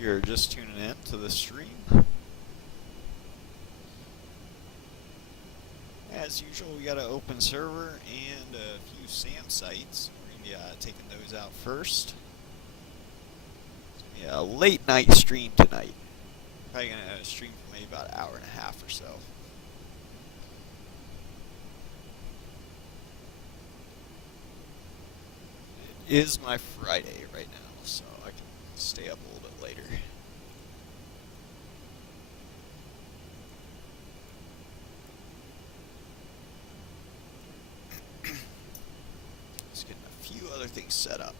you're just tuning in to the stream, as usual, we got an open server and a few SAM sites. We're going to be taking those out first. It's going to be a late night stream tonight. Probably going to stream for maybe about an hour and a half or so. It is my Friday right now, so I can stay up a little bit later. Just getting a few other things set up.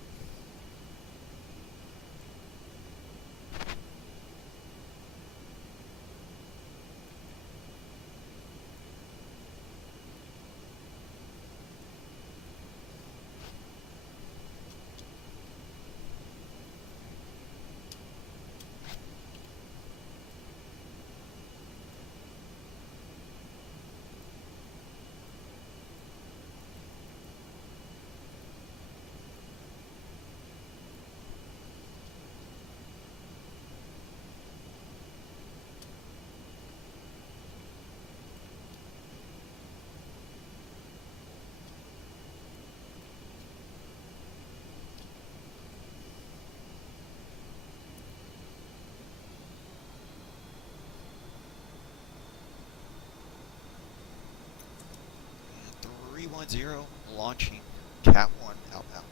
And 310 launching Cat 1 outbound.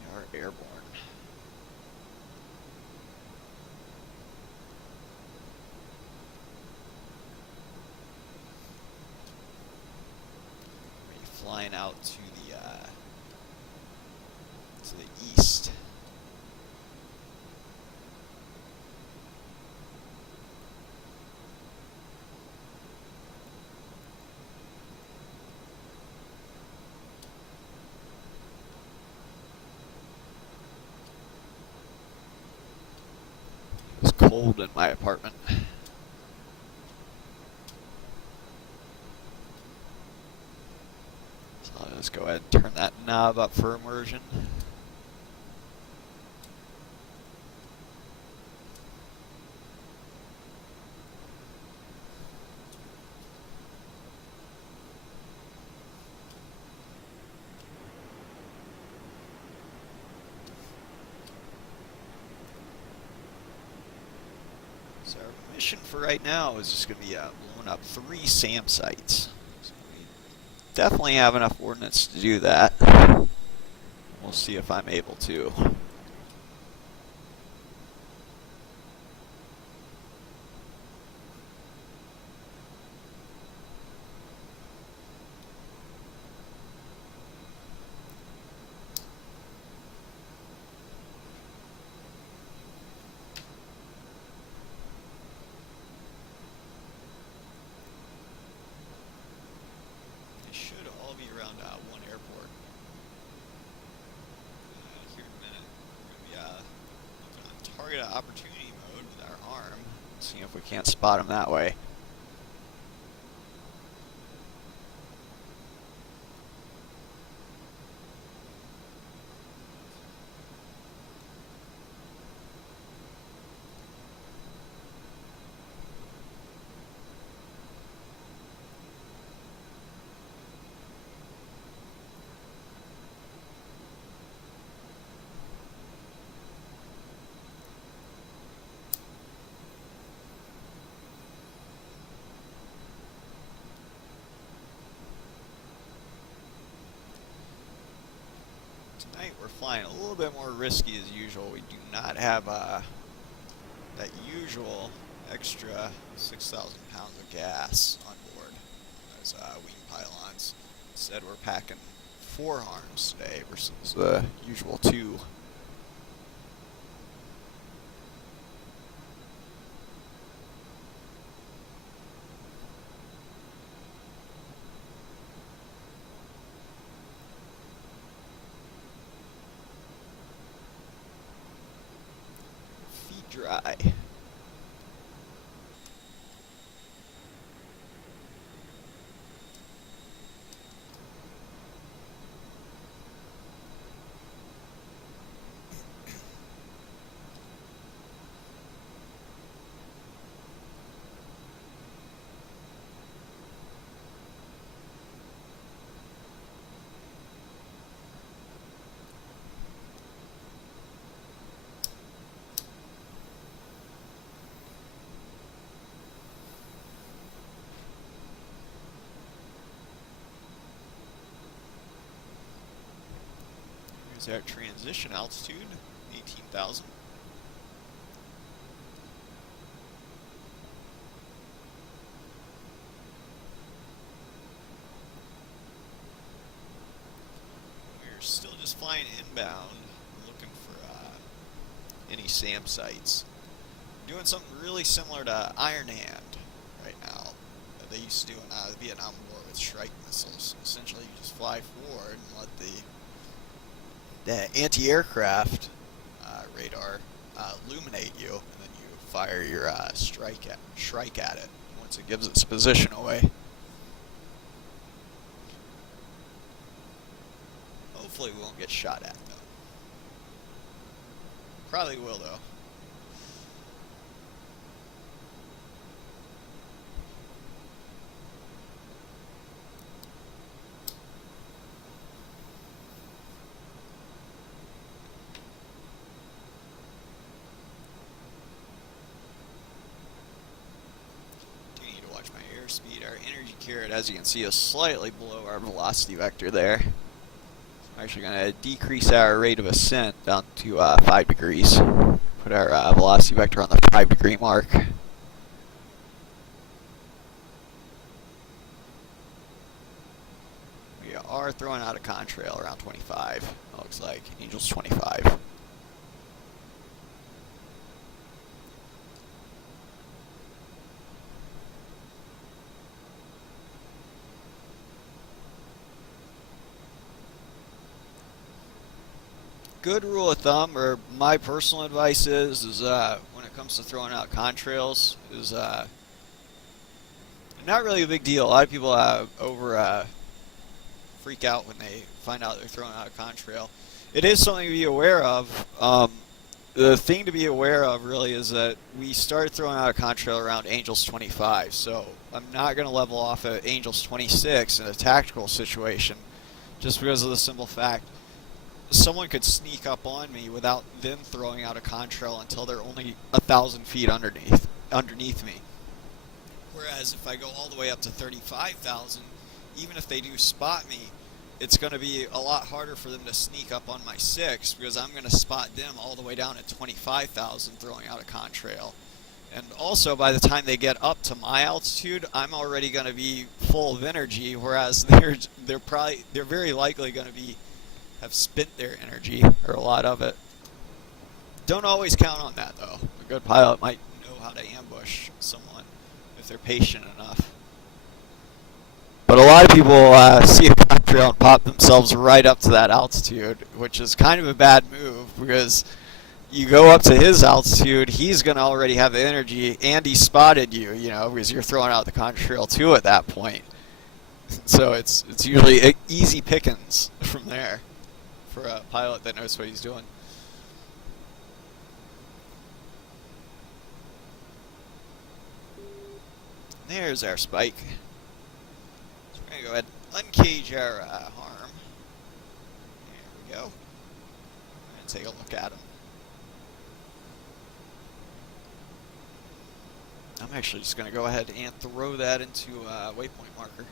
We are airborne. We're flying out to the east. It's cold in my apartment. So let's go ahead and turn that knob up for immersion. So our mission for right now is just going to be blowing up 3 SAM sites. So we definitely have enough ordnance to do that. We'll see if I'm able to. Should all be around one airport. Here in a minute, we're going to be looking on target opportunity mode with our arm, seeing if we can't spot them that way. Tonight we're flying a little bit more risky as usual. We do not have that usual extra 6,000 pounds of gas on board as wing pylons. Instead we're packing 4 arms today versus the usual 2. Dry. There's our transition altitude, 18,000. We're still just flying inbound, looking for any SAM sites. Doing something really similar to Iron Hand right now that they used to do in the Vietnam War with strike missiles. Essentially, you just fly forward and let the anti-aircraft radar illuminate you, and then you fire your strike at it once it gives its position away. Hopefully, we won't get shot at though. Probably will though. Speed. Our energy carrot, as you can see, is slightly below our velocity vector there. I'm actually going to decrease our rate of ascent down to 5 degrees. Put our velocity vector on the 5-degree mark. We are throwing out a contrail around 25. It looks like Angel's 25. Good rule of thumb, or my personal advice is when it comes to throwing out contrails, is not really a big deal. A lot of people freak out when they find out they're throwing out a contrail. It is something to be aware of. The thing to be aware of really is that we started throwing out a contrail around Angels 25, so I'm not going to level off at Angels 26 in a tactical situation, just because of the simple fact someone could sneak up on me without them throwing out a contrail until they're only 1,000 feet underneath me. Whereas if I go all the way up to 35,000, even if they do spot me, it's going to be a lot harder for them to sneak up on my 6, because I'm going to spot them all the way down at 25,000 throwing out a contrail. And also, by the time they get up to my altitude, I'm already going to be full of energy, whereas they're very likely going to have spent their energy, or a lot of it. Don't always count on that, though. A good pilot might know how to ambush someone if they're patient enough. But a lot of people see a contrail and pop themselves right up to that altitude, which is kind of a bad move, because you go up to his altitude, he's going to already have the energy, and he spotted you, because you're throwing out the contrail too at that point. So it's usually easy pickings from there for a pilot that knows what he's doing. There's our spike. So we're going to go ahead and uncage our harm. There we go. And take a look at him. I'm actually just going to go ahead and throw that into a waypoint marker.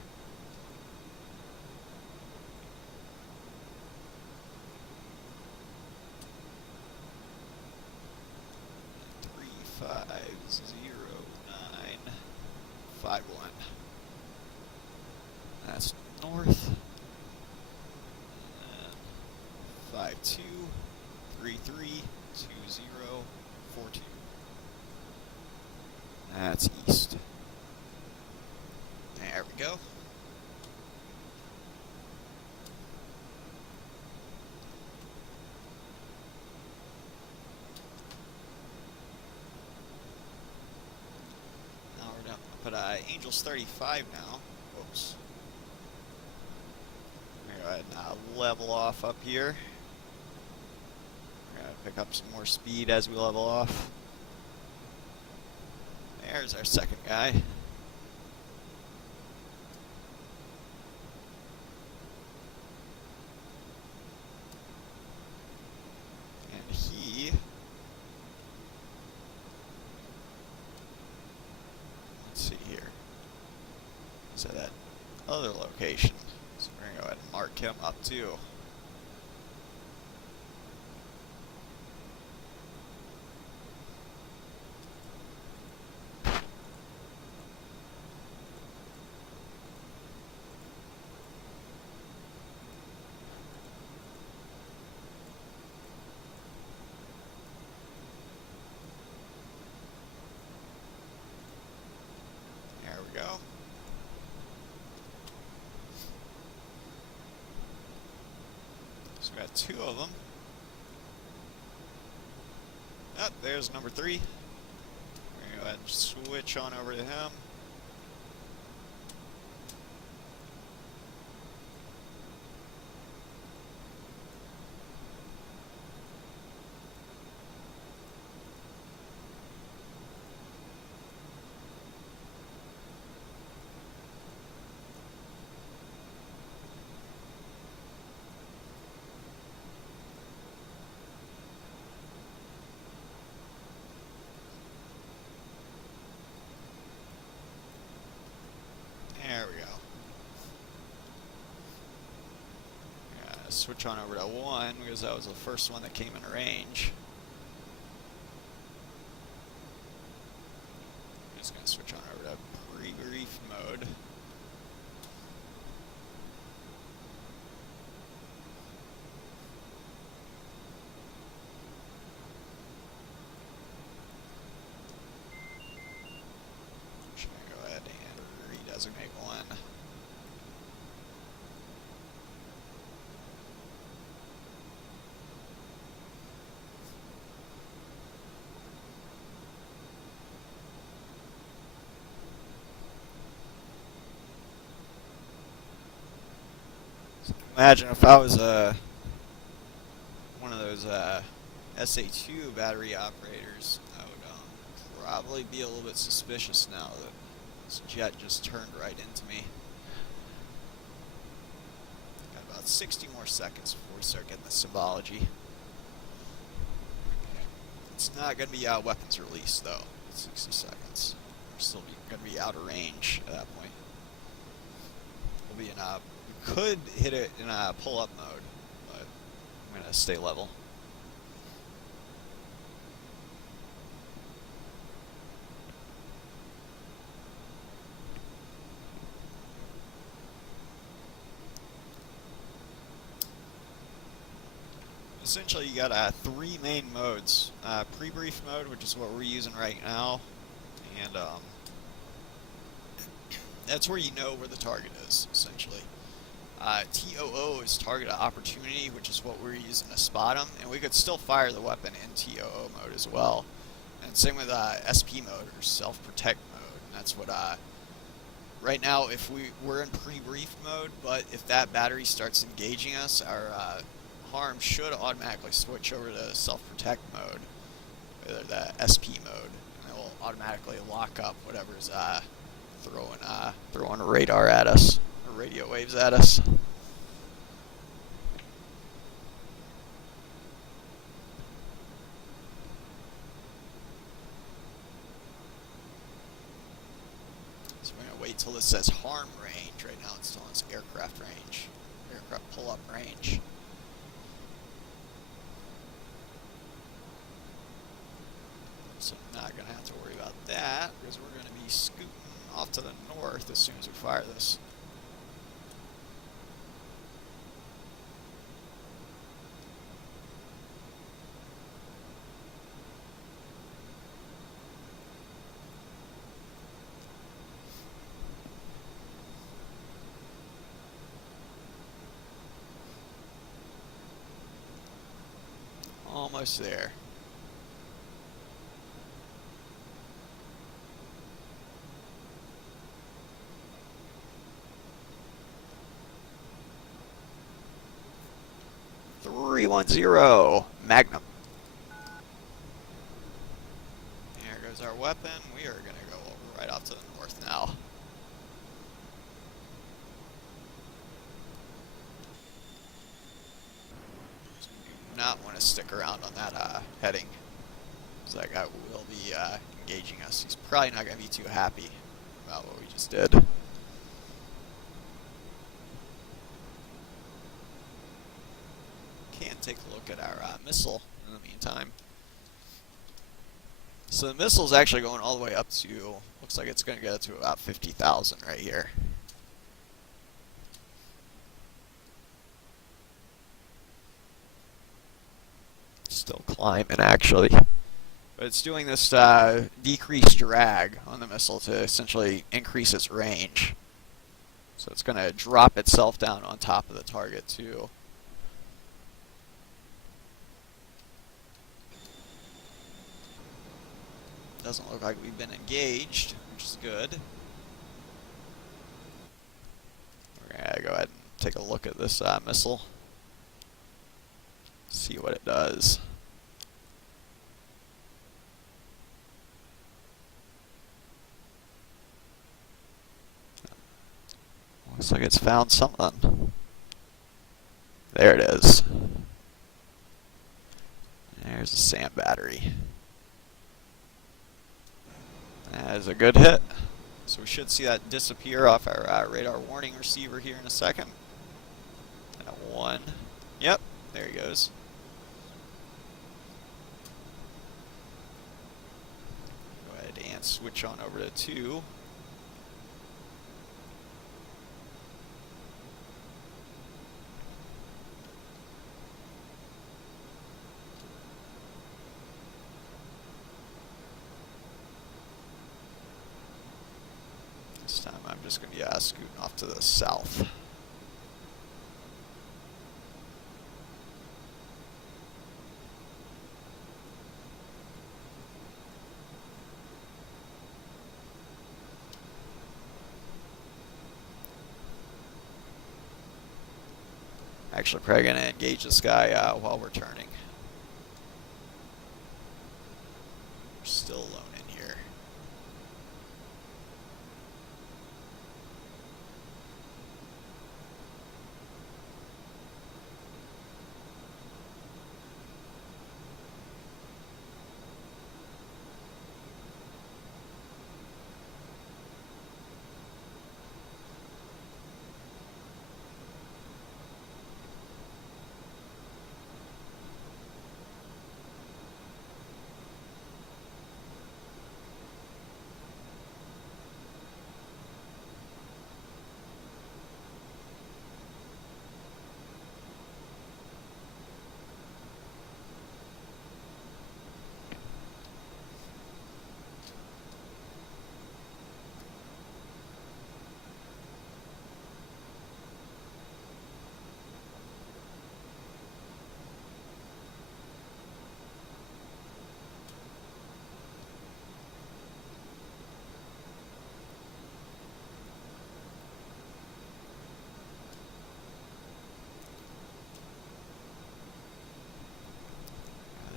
That's north. 52332042. That's east. There we go. Now we're down. Put Angels 35 now. Whoops. Go ahead and level off up here. We're going to pick up some more speed as we level off. There's our second guy. And he... let's see here. He's at that other location. So we're going to go ahead and mark him up too. we got two of them. Oh, there's number 3. We're going to go ahead and switch on over to him. There we go. Switch on over to 1 because that was the first one that came in range. I'm just going to switch on over to pre-brief mode. I'm just going to go ahead and redesignate 1. Imagine if I was one of those SA2 battery operators, I would probably be a little bit suspicious now that this jet just turned right into me. Got about 60 more seconds before we start getting the symbology. It's not going to be weapons release though. 60 seconds. We're still going to be out of range at that point. We'll be in could hit it in a pull-up mode, but I'm going to stay level. Essentially, you got 3 main modes. Pre-brief mode, which is what we're using right now, and that's where you know where the target is, essentially. TOO is target opportunity, which is what we're using to spot them, and we could still fire the weapon in TOO mode as well. And same with SP mode, or self-protect mode. And that's what, right now, if we're in pre-brief mode, but if that battery starts engaging us, our harm should automatically switch over to self-protect mode, or the SP mode, and it will automatically lock up whatever's throwing radar at us. Radio waves at us. So we're going to wait till this says harm range. Right now it's telling us aircraft range. Aircraft pull-up range. So I'm not going to have to worry about that because we're going to be scooting off to the north as soon as we fire this. Almost there. .310 Magnum. There goes our weapon. We are going to go right off to the north now. Do not want to stick around on that heading, because that guy will be engaging us. He's probably not going to be too happy about what we just did. Can take a look at our missile in the meantime. So the missile is actually going all the way up to, looks like it's going to get to about 50,000 right here. Still climbing actually. But it's doing this decreased drag on the missile to essentially increase its range. So it's going to drop itself down on top of the target too. Doesn't look like we've been engaged, which is good. We're gonna go ahead and take a look at this missile. See what it does. Looks like it's found something. There it is. There's a SAM battery. That is a good hit. So we should see that disappear off our radar warning receiver here in a second. That one. Yep, there he goes. Go ahead and switch on over to 2. This time I'm just going to be scooting off to the south. Actually, probably going to engage this guy while we're turning. We're still alone in here.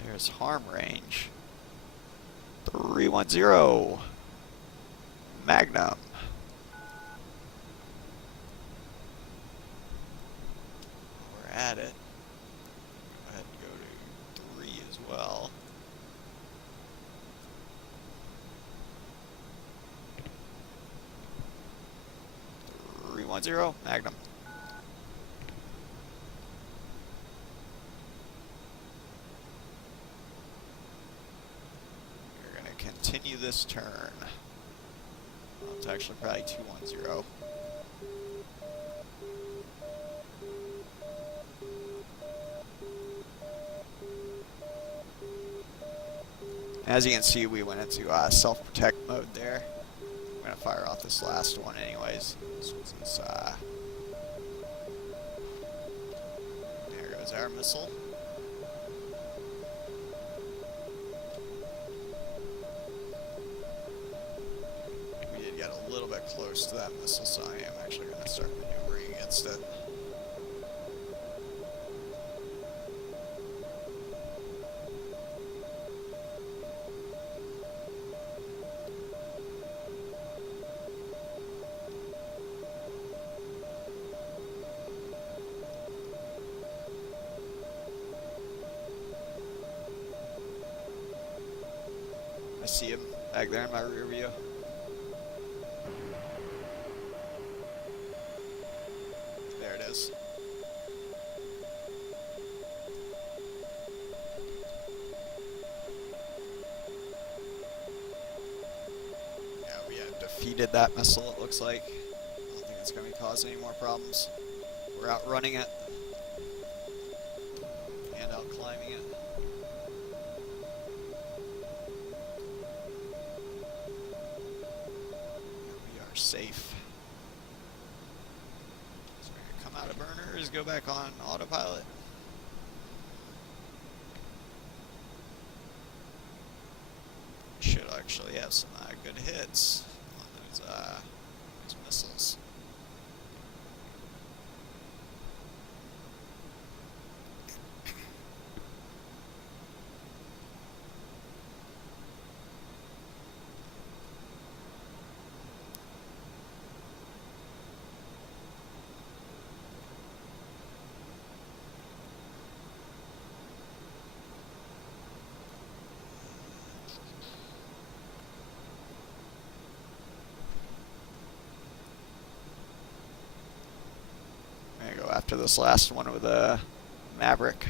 There's harm range. 310. Magnum. We're at it. Go ahead and go to 3 as well. .310 Magnum. Continue this turn. Well, it's actually probably 210. As you can see, we went into self-protect mode there. I'm going to fire off this last one anyways. There goes our missile. Close to that missile, so I am actually going to start maneuvering against it. I see him back there in my rear view. Defeated that missile, it looks like. I don't think it's going to cause any more problems. We're outrunning it. And outclimbing it. We are safe. So we're going to come out of burners, go back on autopilot. Should actually have some good hits on those missiles. I'm gonna go after this last one with a Maverick.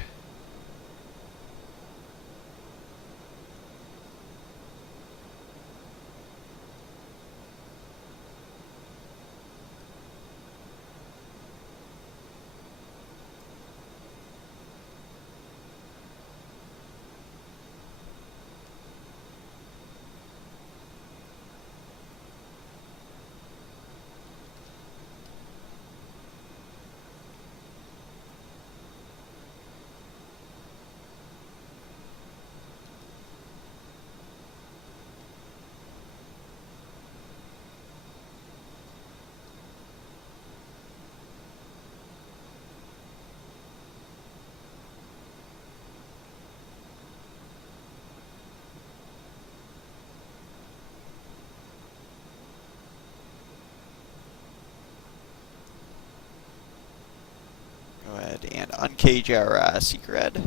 Go ahead and uncage our Secret.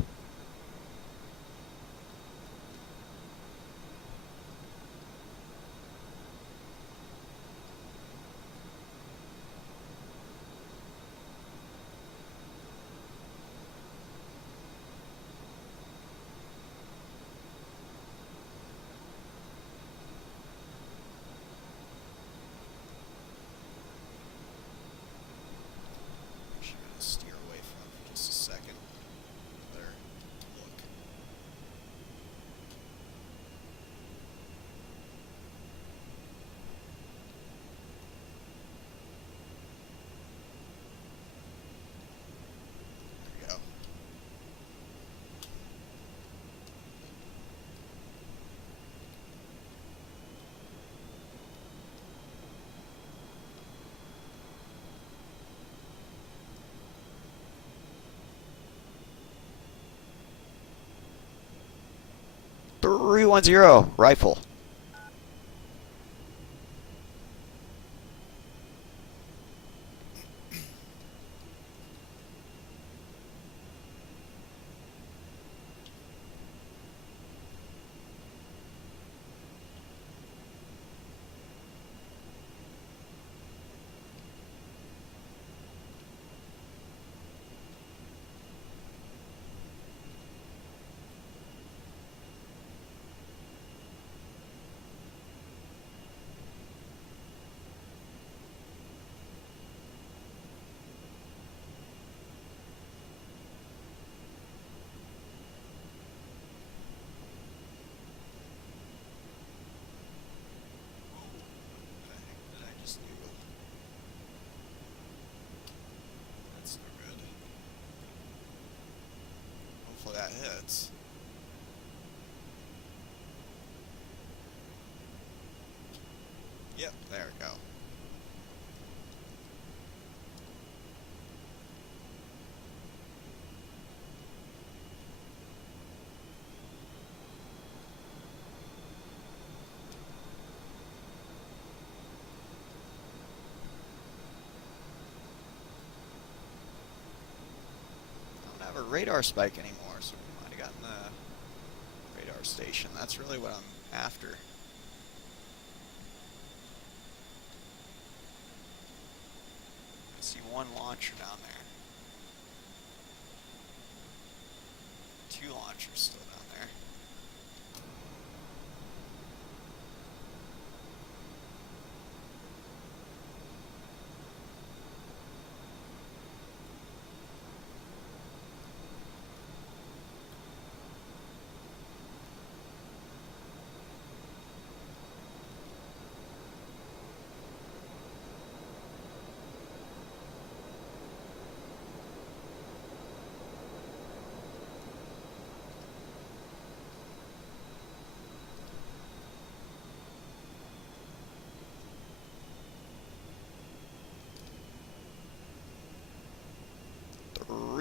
Steer away from just a second. Better look. There we go. .310 rifle. That's no good. Hopefully that hits. Yep, there we go. Don't have a radar spike anymore, so we might have gotten the radar station. That's really what I'm after. I see one launcher down there. Two launchers still down there.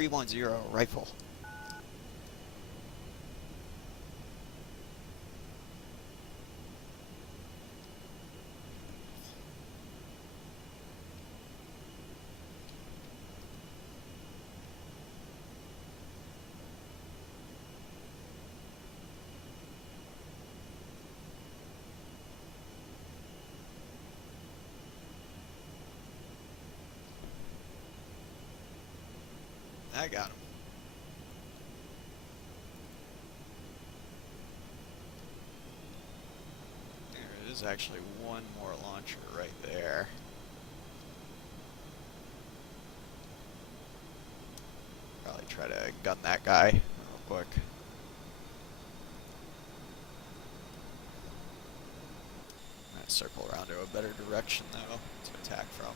310 rifle. I got him. There is actually one more launcher right there. Probably try to gun that guy real quick. I'm gonna circle around to a better direction though to attack from.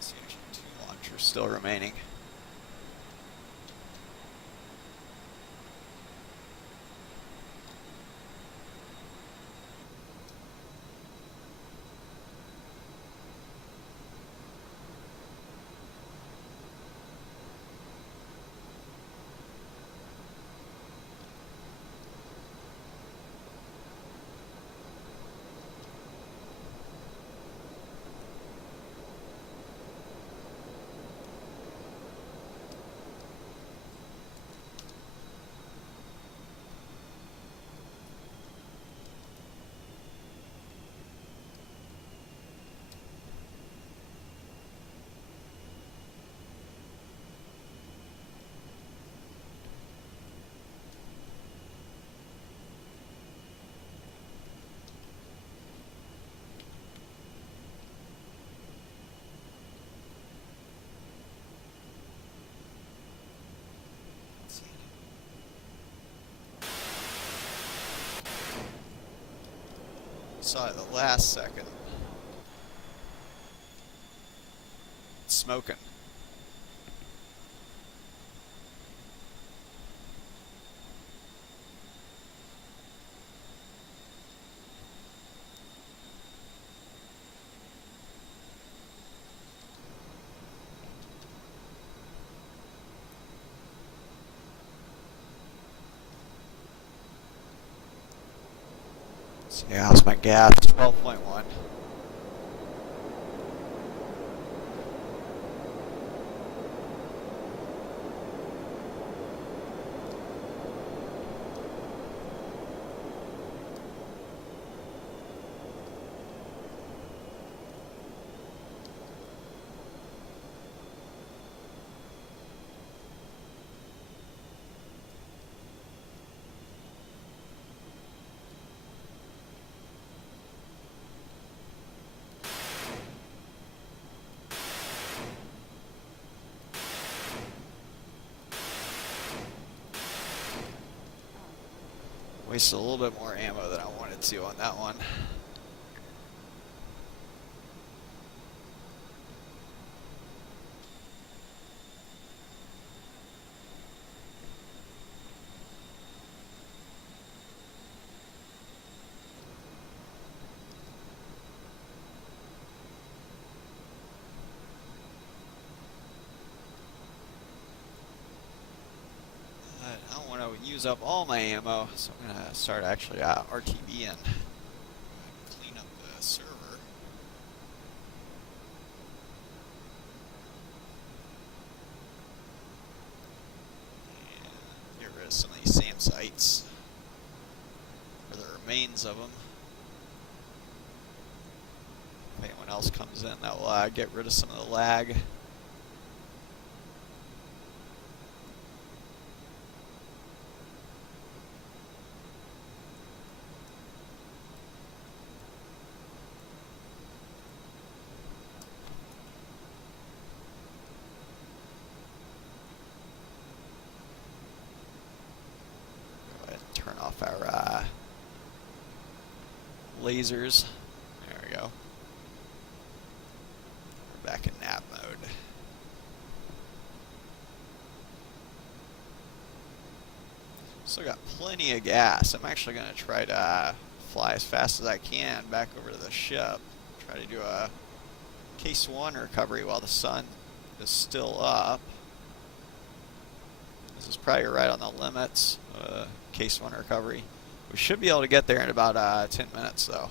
See, actually 2 launchers still remaining. Saw it the last second. It's smoking. So yeah, how's my gas? 12.1. Wasted a little bit more ammo than I wanted to on that one. I don't want to use up all my ammo, so I'm going to start actually RTBing. Clean up the server. And get rid of some of these SAM sites. Or the remains of them. If anyone else comes in, that will get rid of some of the lag. Turn off our lasers. There we go. We're back in nap mode. Still got plenty of gas. I'm actually going to try to fly as fast as I can back over to the ship. Try to do a Case 1 recovery while the sun is still up. This is probably right on the limits. Case 1 recovery. We should be able to get there in about 10 minutes though.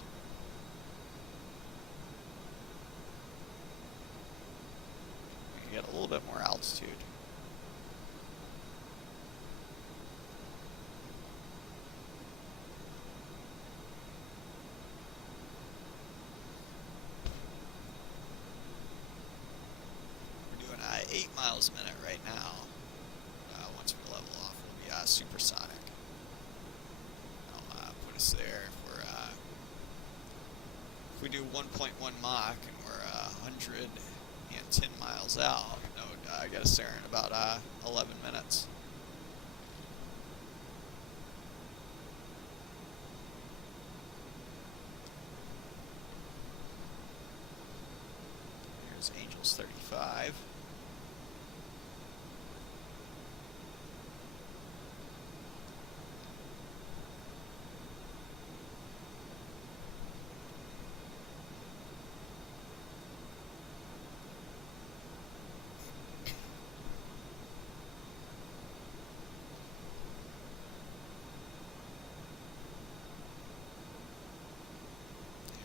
We get a little bit more altitude. We're doing 8 miles a minute right now. Once we level off, we'll be supersonic. I'll put us there if we do 1.1 Mach and we're 110 miles out. That would get us there in about 11 minutes. Here's Angels 35.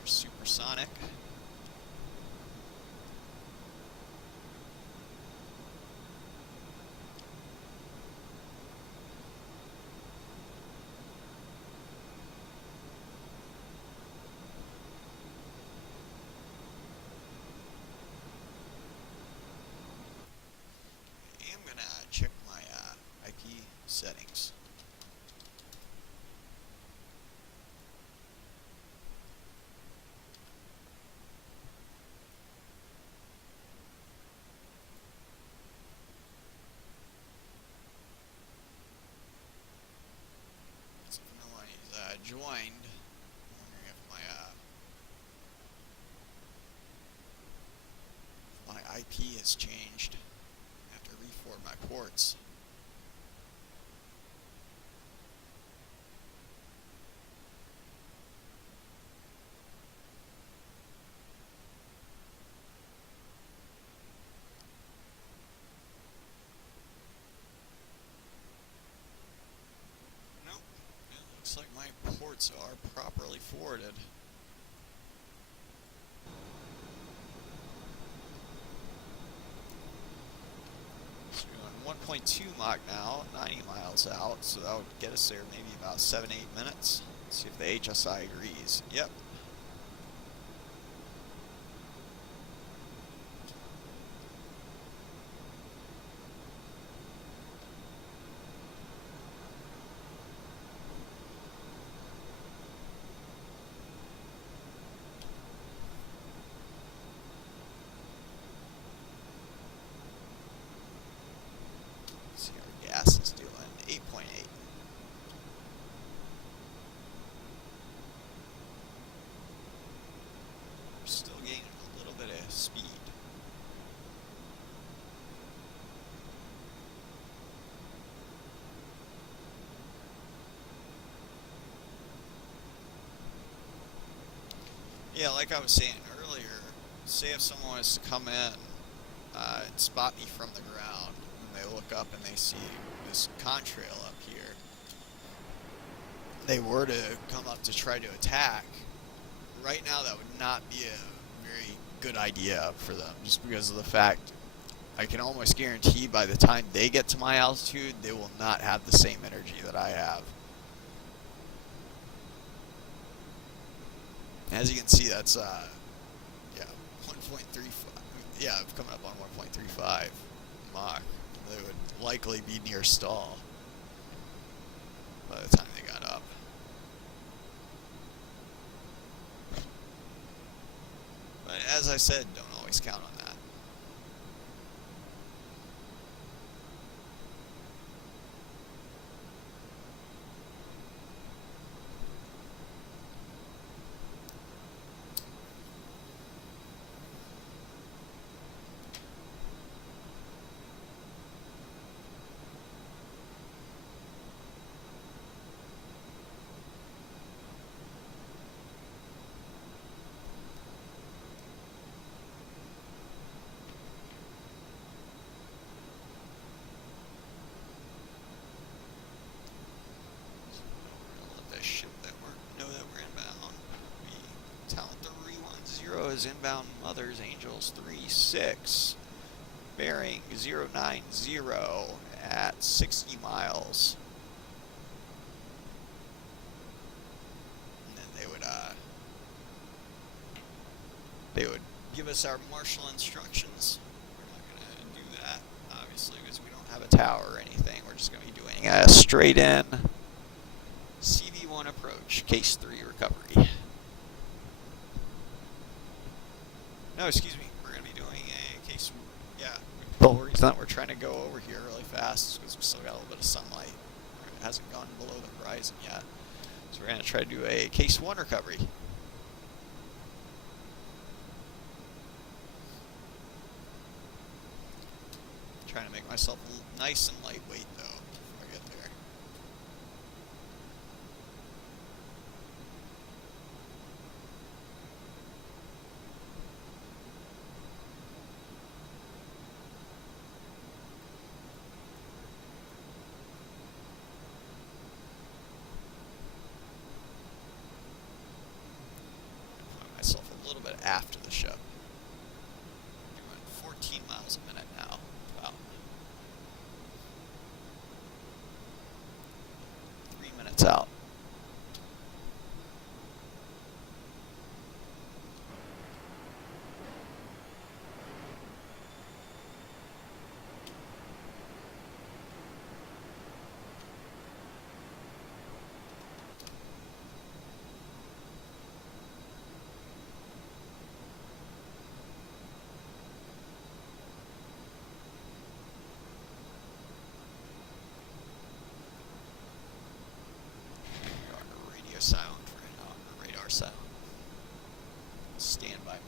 Supersonic. I'm gonna check my IP settings. Joined. I'm wondering if my IP has changed. I have to reforward my ports. Looks like my ports are properly forwarded. So we're on 1.2 Mach now, 90 miles out, so that would get us there maybe about 7-8 minutes. Let's see if the HSI agrees. Yep. See, our gas is doing 8.8. We're still gaining a little bit of speed. Yeah, like I was saying earlier, say if someone was to come in and spot me from the ground, and they look up and they see this contrail up here, they were to come up to try to attack, right now that would not be a very good idea for them, just because of the fact I can almost guarantee by the time they get to my altitude, they will not have the same energy that I have. As you can see, that's, yeah, 1.35. Yeah, I'm coming up on 1.35 Mach. They would likely be near stall by the time they got up. But as I said, don't always count on that. Alphas, inbound Mothers, Angels 3-6. Bearing 090 at 60 miles. And then they would give us our marshal instructions. We're not going to do that, obviously, because we don't have a tower or anything. We're just going to be doing a straight in CV1 approach, case 3 recovery. No, excuse me. We're going to be doing a case, the whole reason that we're trying to go over here really fast is because we still got a little bit of sunlight. It hasn't gone below the horizon yet. So we're going to try to do a case 1 recovery. Trying to make myself nice and lightweight though before I get there. Find myself a little bit after the show. Doing 14 miles a minute now. About 3 minutes out. Sound right now, or radar sound. Standby mode.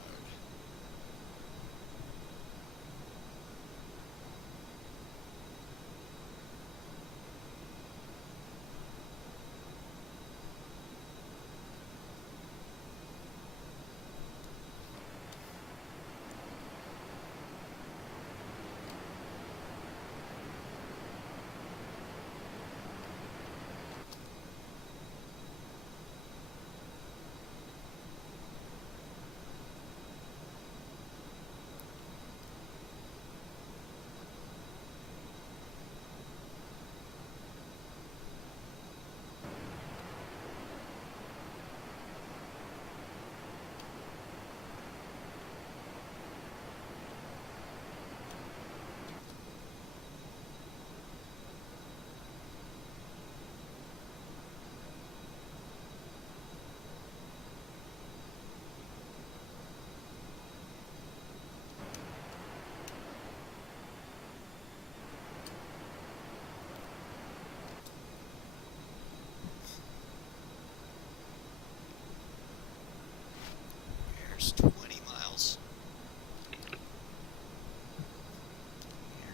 Here's 20 miles.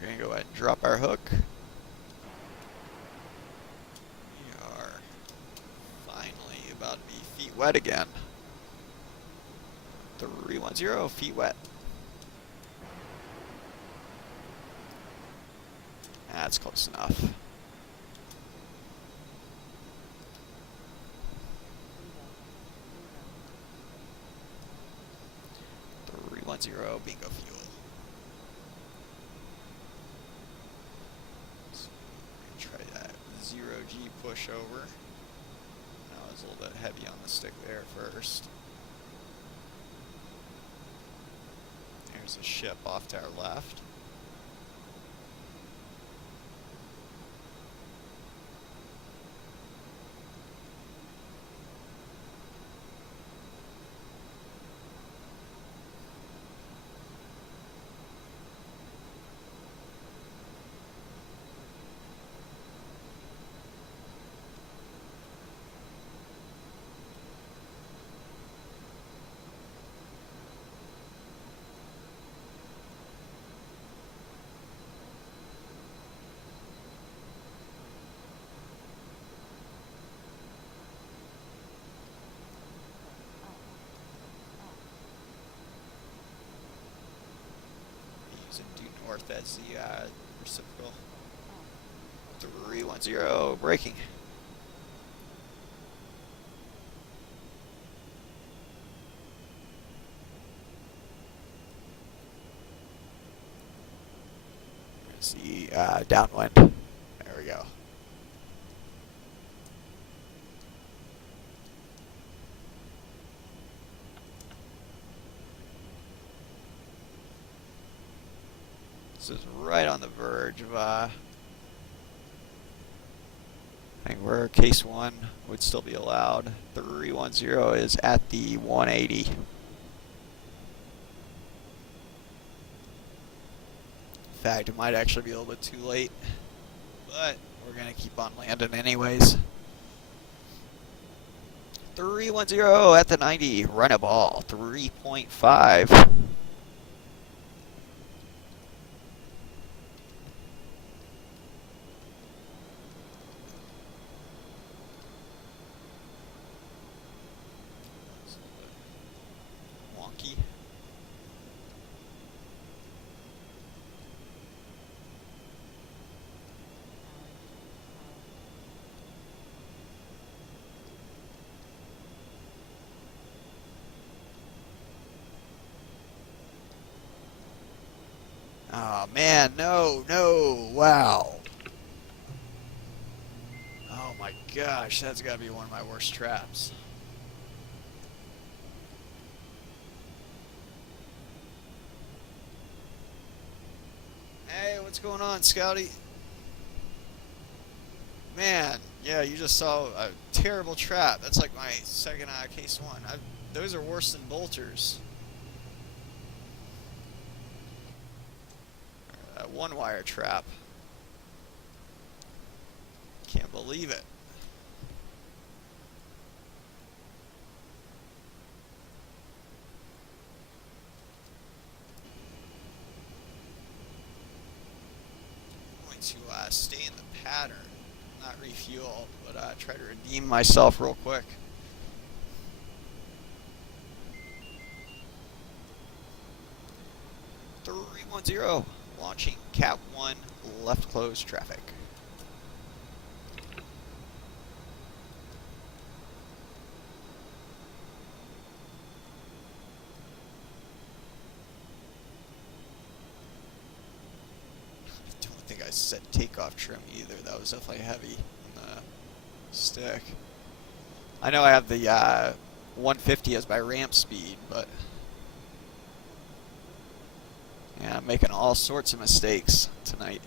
We're going to go ahead and drop our hook. We are finally about to be feet wet again. 310, feet wet. That's close enough. Zero bingo fuel. So try that 0G push over. That was a little bit heavy on the stick there first. There's a ship off to our left. Due north as the reciprocal. 310, braking. There's the downwind. There we go. This is right on the verge of I think where case 1 would still be allowed. 310 is at the 180. In fact, it might actually be a little bit too late, but we're going to keep on landing anyways. 310 at the 90. Run a ball. 3.5. Wonky. Oh man, no, wow. Oh my gosh, that's gotta be one of my worst traps. Hey, what's going on, Scouty? Man, yeah, you just saw a terrible trap. That's like my second case 1. Those are worse than bolters. That one wire trap. Can't believe it. I'm going to stay in the pattern, not refuel, but try to redeem myself real quick. .310, launching Cat 1, left close traffic. I don't think I set takeoff trim either. That was definitely heavy on the stick. I know I have the 150 as my ramp speed, but yeah, I'm making all sorts of mistakes tonight.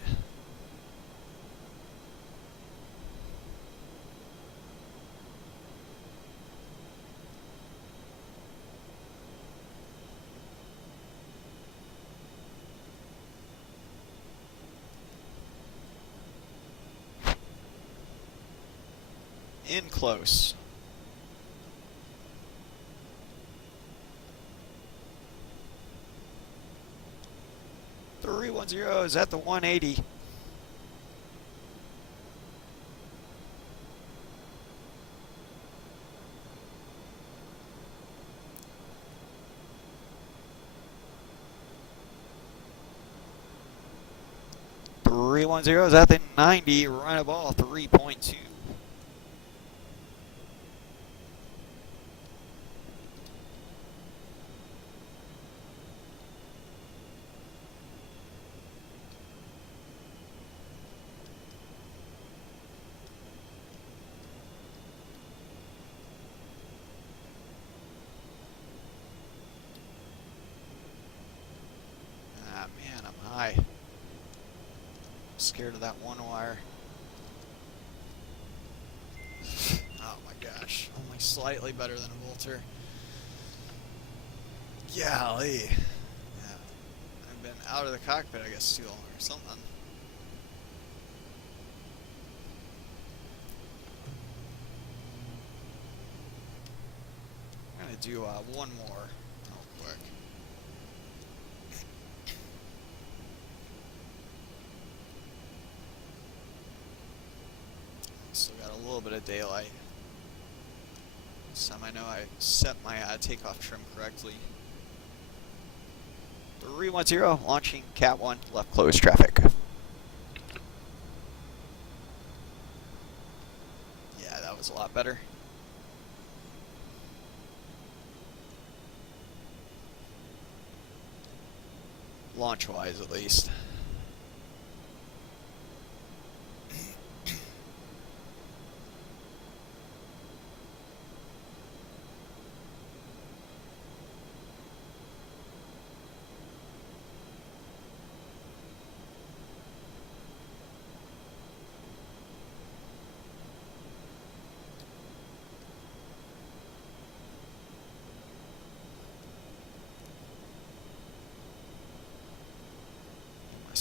In close. .310 is at the 180. .310 is at the 90. Run a ball 3.2. Ah man, I'm high. Scared of that one wire. Oh my gosh, only slightly better than a bolter. Golly. Yeah. I've been out of the cockpit, I guess, too long or something. I'm gonna do one more real quick. Still got a little bit of daylight. This time I know I set my takeoff trim correctly. 310, launching Cat 1, left close traffic. Yeah, that was a lot better. Launch-wise, at least.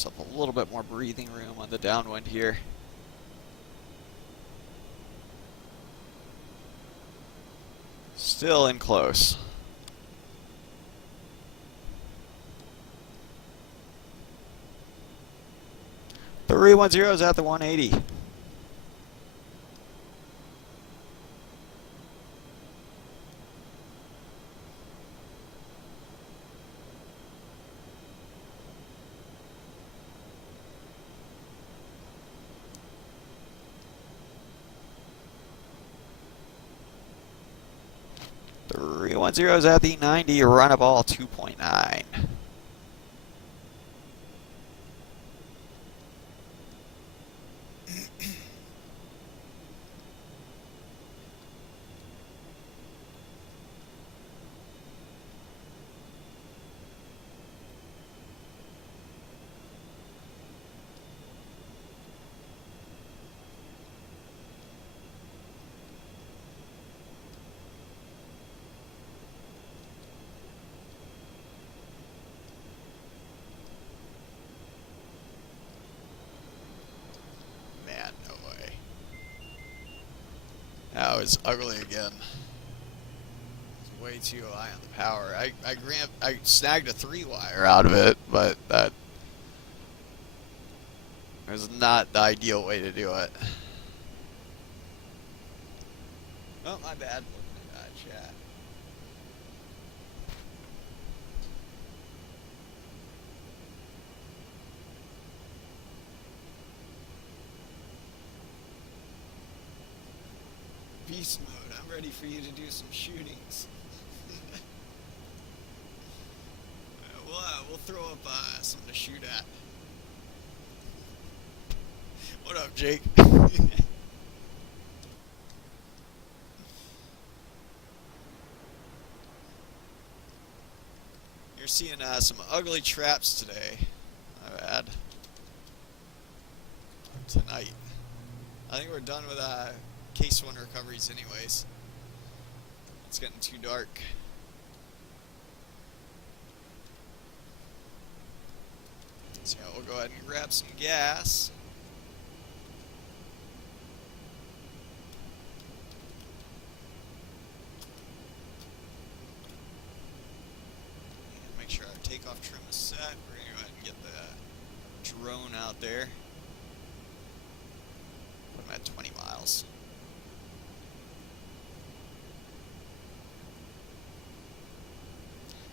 myself a little bit more breathing room on the downwind here. Still in close. The 310 is at the 180. The 310 is at the 90. Run a ball 2.9. That was ugly again. It's way too high on the power. I snagged a 3-wire out of it, but that was not the ideal way to do it. Oh, my bad. Chat. Beast mode. I'm ready for you to do some shootings. We'll throw up something to shoot at. What up, Jake? You're seeing some ugly traps today. My bad. Tonight. I think we're done with case 1 recoveries anyways. It's getting too dark. So yeah, we'll go ahead and grab some gas. And make sure our takeoff trim is set. We're going to go ahead and get the drone out there. Put him at 20 miles.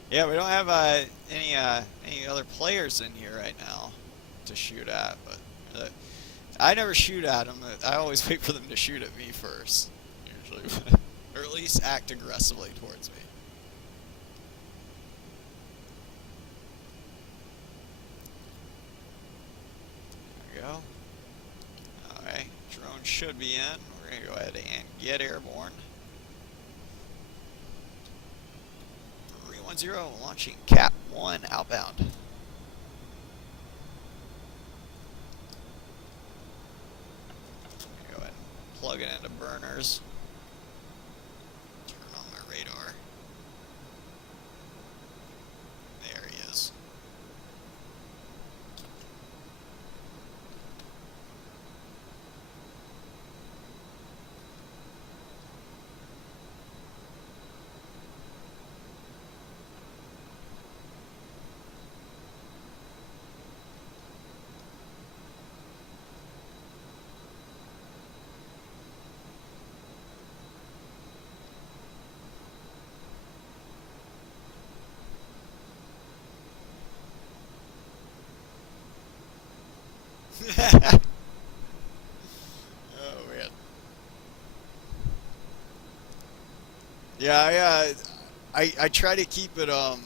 Yeah, we don't have any other players in here right now to shoot at, but I never shoot at them. I always wait for them to shoot at me first, usually, or at least act aggressively towards me. There we go. All right, drone should be in. We're gonna go ahead and get airborne. 310 launching Cap 1 outbound. Go ahead and plug it into burners. Turn on my radar. There he is. Oh man. Yeah, I try to keep it I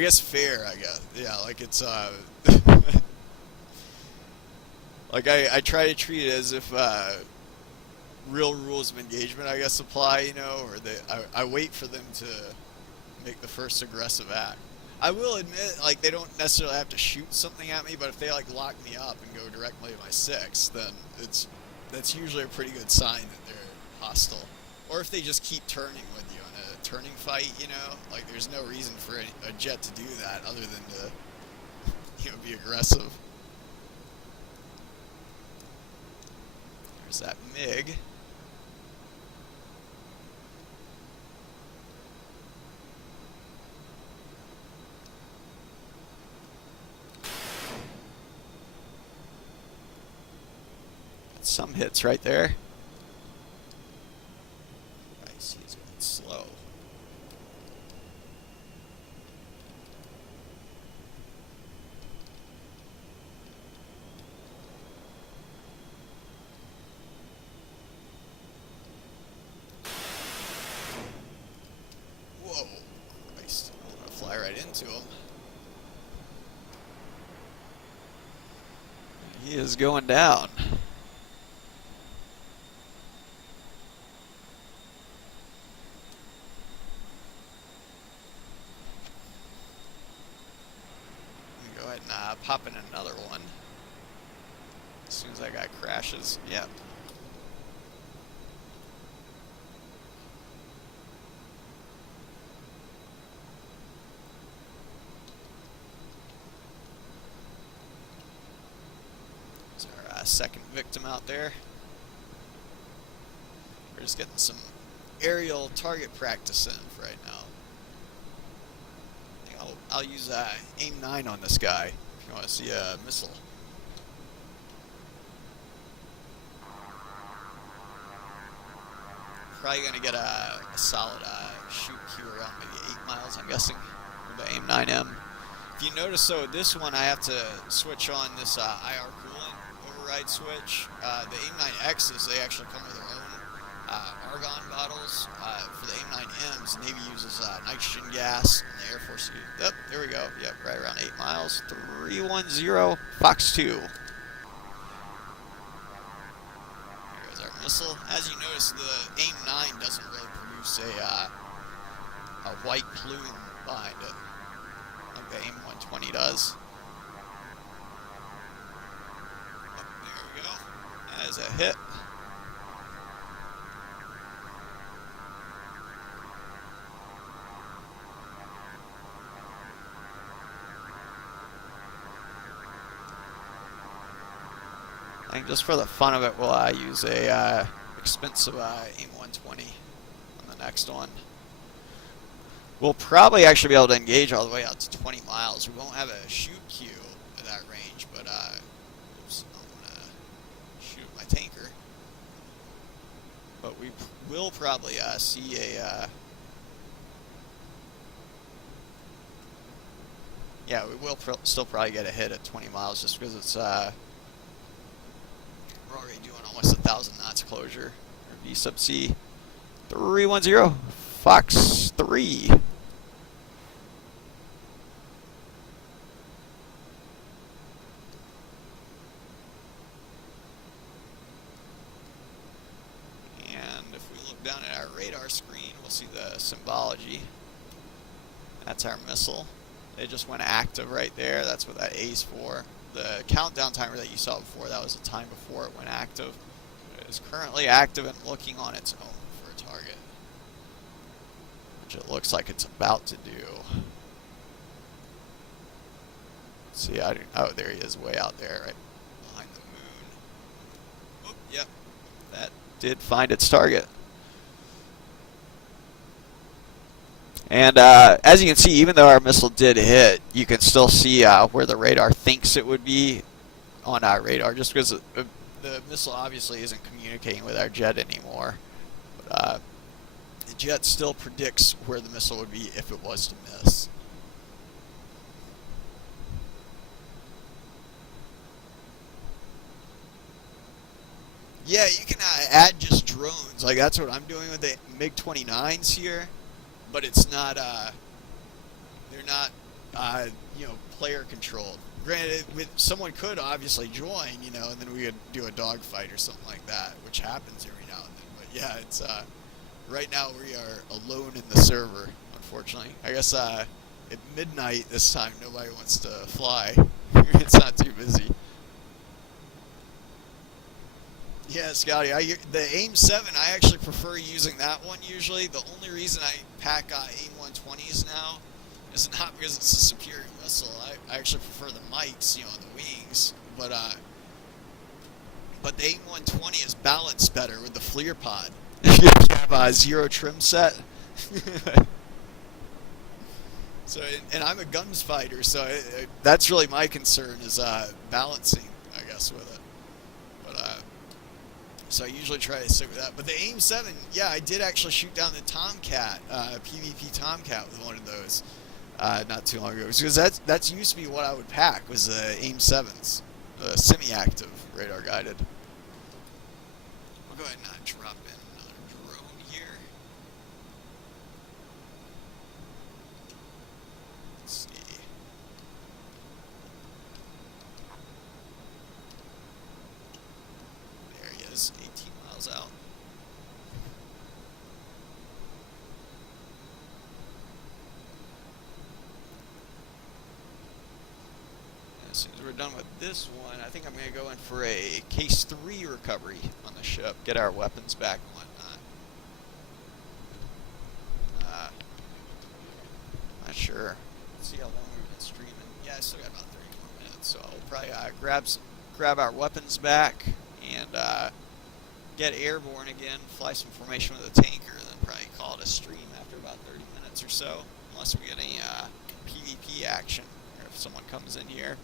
guess fair, I guess. Yeah, like it's like I try to treat it as if real rules of engagement, I guess, apply, you know, or I wait for them to make the first aggressive act. I will admit, like, they don't necessarily have to shoot something at me, but if they, like, lock me up and go directly to my 6, then that's usually a pretty good sign that they're hostile. Or if they just keep turning with you in a turning fight, you know, like there's no reason for a jet to do that other than to, you know, be aggressive. There's that MiG. Some hits right there. Nice, he's going slow. Whoa, Christ, I'm gonna fly right into him. He is going down. Go ahead and pop in another one. As soon as that guy crashes, yeah. There's our second victim out there. We're just getting some aerial target practice in right now. I'll use aim 9 on this guy if you want to see a missile. Probably going to get a solid shoot queue around maybe 8 miles, I'm guessing, with the aim 9M. If you notice, though, this one I have to switch on this IR coolant override switch. The aim 9Xs, they actually come with their own argon bottles. For the AIM-9Ms, the Navy uses nitrogen gas, and the Air Force uses... Yep, there we go. Yep, right around 8 miles. 310, Fox 2. Here's our missile. As you notice, the AIM-9 doesn't really produce a white plume behind it, like the AIM-120 does. Yep, there we go. That is a hit. I think just for the fun of it, we'll use a expensive AIM-120 on the next one. We'll probably actually be able to engage all the way out to 20 miles. We won't have a shoot queue at that range, but oops, I'm going to shoot my tanker. But we will probably see a... yeah, we will still probably get a hit at 20 miles just because it's... we're already doing almost 1,000 knots closure. Or V sub C. 310, Fox 3. And if we look down at our radar screen, we'll see the symbology. That's our missile. It just went active right there. That's what that A's for. The countdown timer that you saw before, that was the time before it went active. It is currently active and looking on its own for a target, which it looks like it's about to do. Let's see, oh, there he is, way out there, right behind the moon. Oh, yep, that did find its target. And as you can see, even though our missile did hit, you can still see where the radar thinks it would be on our radar, just because the missile obviously isn't communicating with our jet anymore. But the jet still predicts where the missile would be if it was to miss. Yeah, you can add just drones. Like, that's what I'm doing with the MiG-29s here. But it's not, they're not, you know, player controlled. Granted, someone could obviously join, you know, and then we could do a dogfight or something like that, which happens every now and then. But yeah, it's, right now we are alone in the server, unfortunately. I guess, at midnight this time, nobody wants to fly. It's not too busy. Yeah, Scotty. The AIM 7, I actually prefer using that one usually. The only reason I pack AIM 120s now is not because it's a superior missile. I actually prefer the mics, on the wings. But the AIM 120 is balanced better with the FLIR pod. If you have a zero trim set. So, and I'm a guns fighter, so that's really my concern is balancing, I guess, with it. But so I usually try to stick with that. But the AIM 7, yeah, I did actually shoot down the Tomcat, PvP Tomcat with one of those not too long ago. Because that's used to be what I would pack was the AIM 7s, semi-active radar guided. We'll go ahead and drop in another drone here. Let's see. There he is, 18 miles out. As soon as we're done with this one, I think I'm going to go in for a Case 3 recovery on the ship, get our weapons back and whatnot. Not sure. Let's see how long we've been streaming. Yeah, I still got about 30 more minutes, so I'll probably grab our weapons back and get airborne again, fly some formation with a tanker, and then probably call it a stream after about 30 minutes or so, unless we get any PvP action, or if someone comes in here.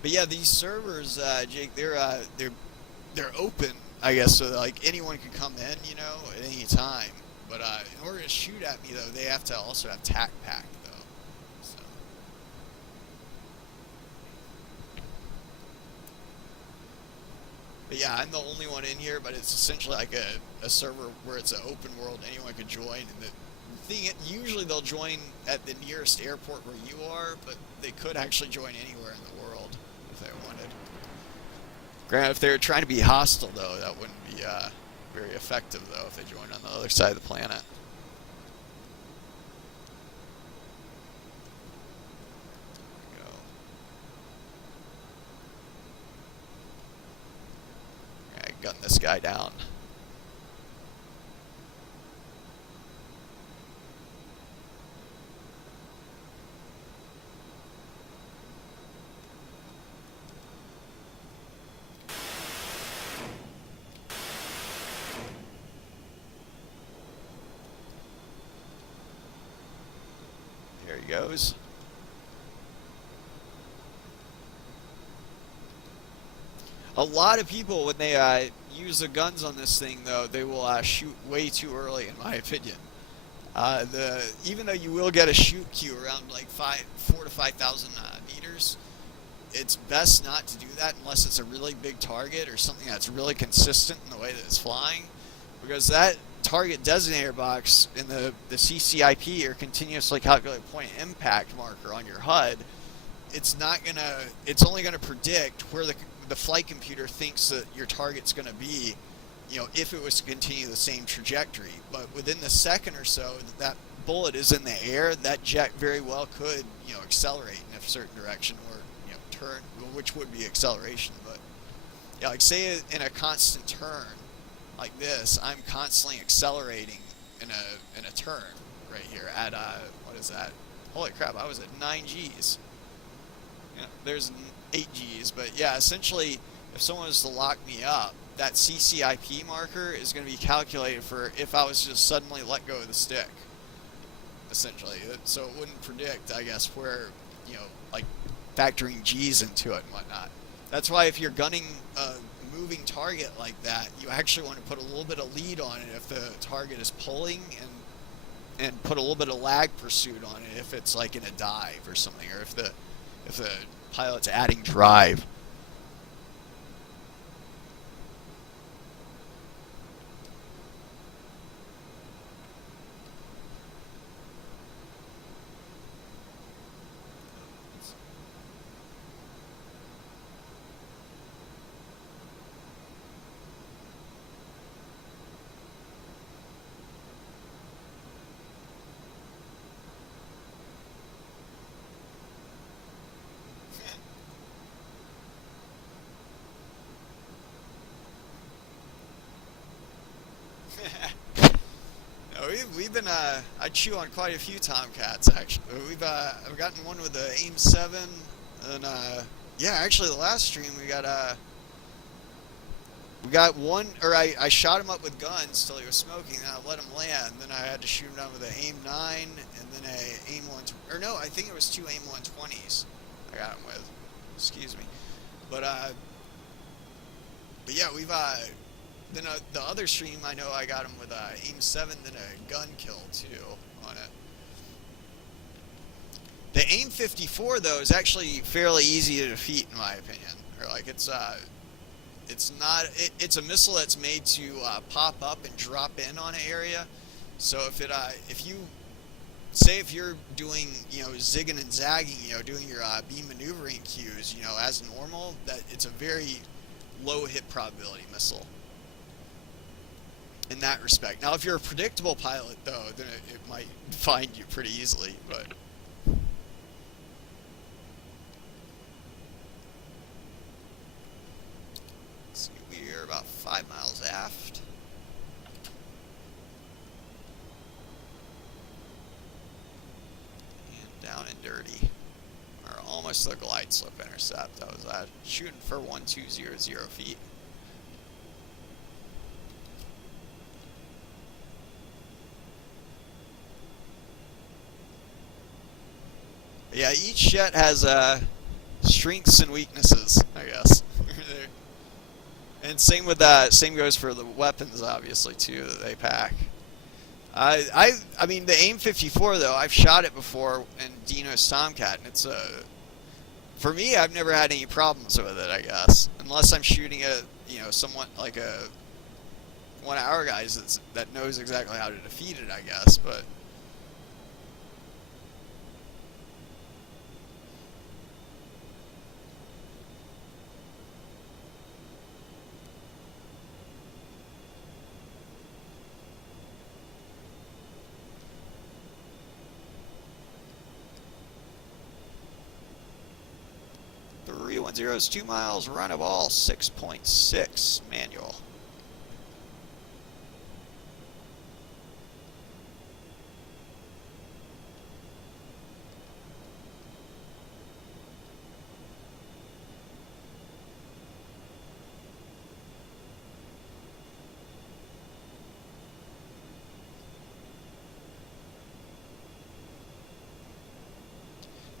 But yeah, these servers, Jake, they're open, I guess, so like anyone can come in, at any time. But in order to shoot at me, though, they have to also have TAC pack, though. So. But yeah, I'm the only one in here, but it's essentially like a server where it's an open world, anyone can join. And the thing, usually they'll join at the nearest airport where you are, but they could actually join anywhere in the world if they wanted. Granted, if they were trying to be hostile, though, that wouldn't be very effective, though, if they joined on the other side of the planet. Gun this guy down. There he goes. A lot of people, when they use the guns on this thing, though, they will shoot way too early, in my opinion. Even though you will get a shoot queue around like 4,000 to 5,000 meters, it's best not to do that unless it's a really big target or something that's really consistent in the way that it's flying, because that target designator box in the CCIP, or continuously calculated point impact marker on your HUD, it's only gonna predict where the flight computer thinks that your target's going to be, if it was to continue the same trajectory. But within the second or so that bullet is in the air, that jet very well could, accelerate in a certain direction, or, turn, which would be acceleration. But, yeah, like say in a constant turn like this, I'm constantly accelerating in a turn right here at, what is that? Holy crap, I was at 9 Gs. Yeah, there's 8 Gs, but yeah, essentially, if someone was to lock me up, that CCIP marker is going to be calculated for if I was to just suddenly let go of the stick, essentially. So it wouldn't predict, I guess, where, like factoring Gs into it and whatnot. That's why if you're gunning a moving target like that, you actually want to put a little bit of lead on it if the target is pulling, and put a little bit of lag pursuit on it if it's like in a dive or something, or if the pilot's adding drive. we've been I chew on quite a few Tomcats actually. I've gotten one with the AIM 7, and yeah, actually the last stream we got one, or I shot him up with guns till he was smoking, then I let him land, then I had to shoot him down with an AIM 9 and then a AIM 1, or no, I think it was two AIM 120s I got him with. Excuse me. But yeah, then the other stream I know I got him with a AIM 7, then a gun kill too on it. The AIM 54 though is actually fairly easy to defeat in my opinion. Or like it's not, it's a missile that's made to pop up and drop in on an area. So if you're doing, zigging and zagging, doing your beam maneuvering cues, as normal, that it's a very low hit probability missile in that respect. Now, if you're a predictable pilot, though, then it might find you pretty easily, but... Let's see, we're about 5 miles aft. And down and dirty. Or almost a glide slope intercept. I was shooting for 1200 feet. Yeah, each jet has strengths and weaknesses, I guess. And same goes for the weapons, obviously, too, that they pack. I mean, the AIM 54 though, I've shot it before in Dino's Tomcat, and it's for me, I've never had any problems with it, I guess, unless I'm shooting at someone like a 1 hour guys that knows exactly how to defeat it, I guess, but. Is 2 miles, run of all 6.6 manual.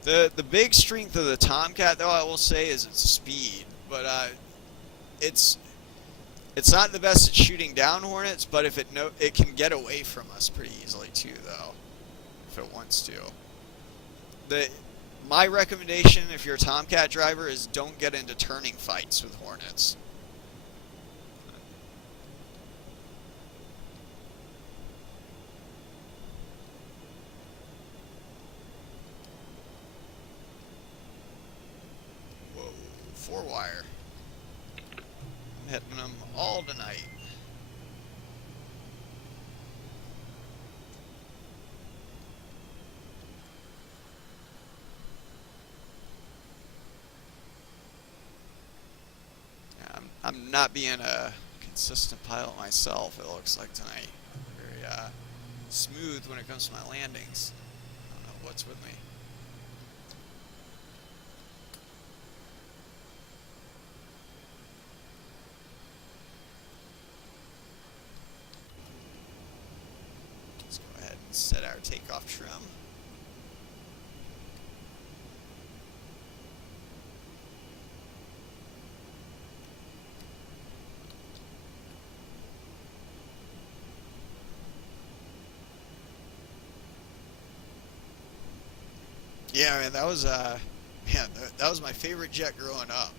The big strength of the Tomcat, though, I will say, is its speed. But it's not the best at shooting down Hornets. But if it can get away from us pretty easily too, though, if it wants to. My recommendation, if you're a Tomcat driver, is don't get into turning fights with Hornets. Four wire. I'm hitting them all tonight. I'm not being a consistent pilot myself, it looks like tonight. Very smooth when it comes to my landings. I don't know what's with me. Set our takeoff trim. Yeah, man, that was that was my favorite jet growing up.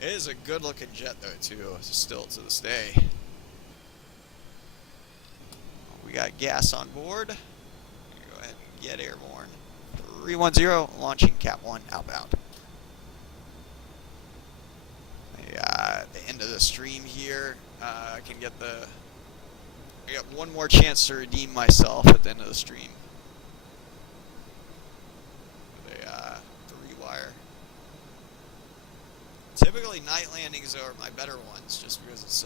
It is a good-looking jet, though, too, still to this day. We got gas on board. Go ahead and get airborne. 310, launching Cap 1 outbound. The end of the stream here, I got one more chance to redeem myself at the end of the stream. the rewire. Typically, night landings are my better ones, just because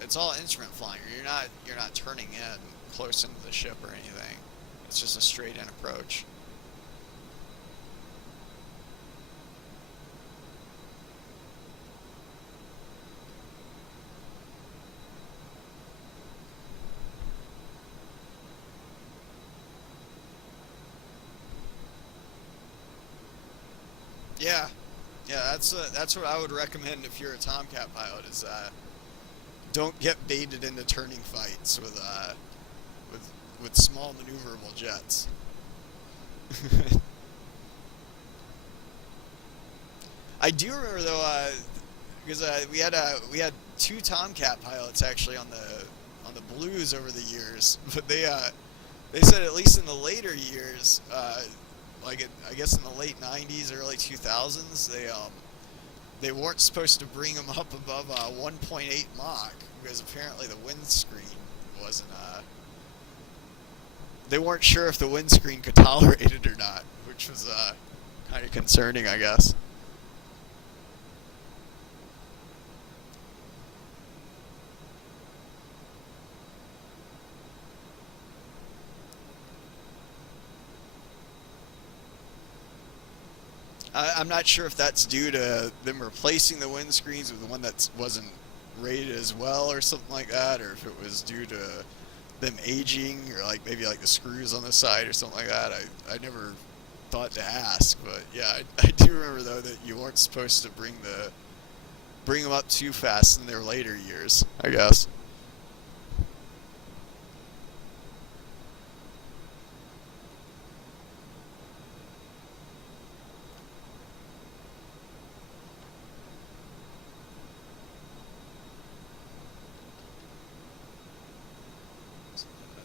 it's all instrument flying. You're not turning in close into the ship or anything. It's just a straight in approach. Yeah, yeah, that's what I would recommend if you're a Tomcat pilot. Is don't get baited into turning fights with with small maneuverable jets. I do remember though, because we had two Tomcat pilots actually on the Blues over the years, but they said at least in the later years, I guess in the late '90s, early 2000s, they weren't supposed to bring them up above 1.8 Mach because apparently the windscreen wasn't. They weren't sure if the windscreen could tolerate it or not, which was kind of concerning, I guess. I'm not sure if that's due to them replacing the windscreens with one that wasn't rated as well or something like that, or if it was due to them aging or like maybe like the screws on the side or something like that. I never thought to ask, but yeah, I do remember though that you weren't supposed to bring them up too fast in their later years, I guess.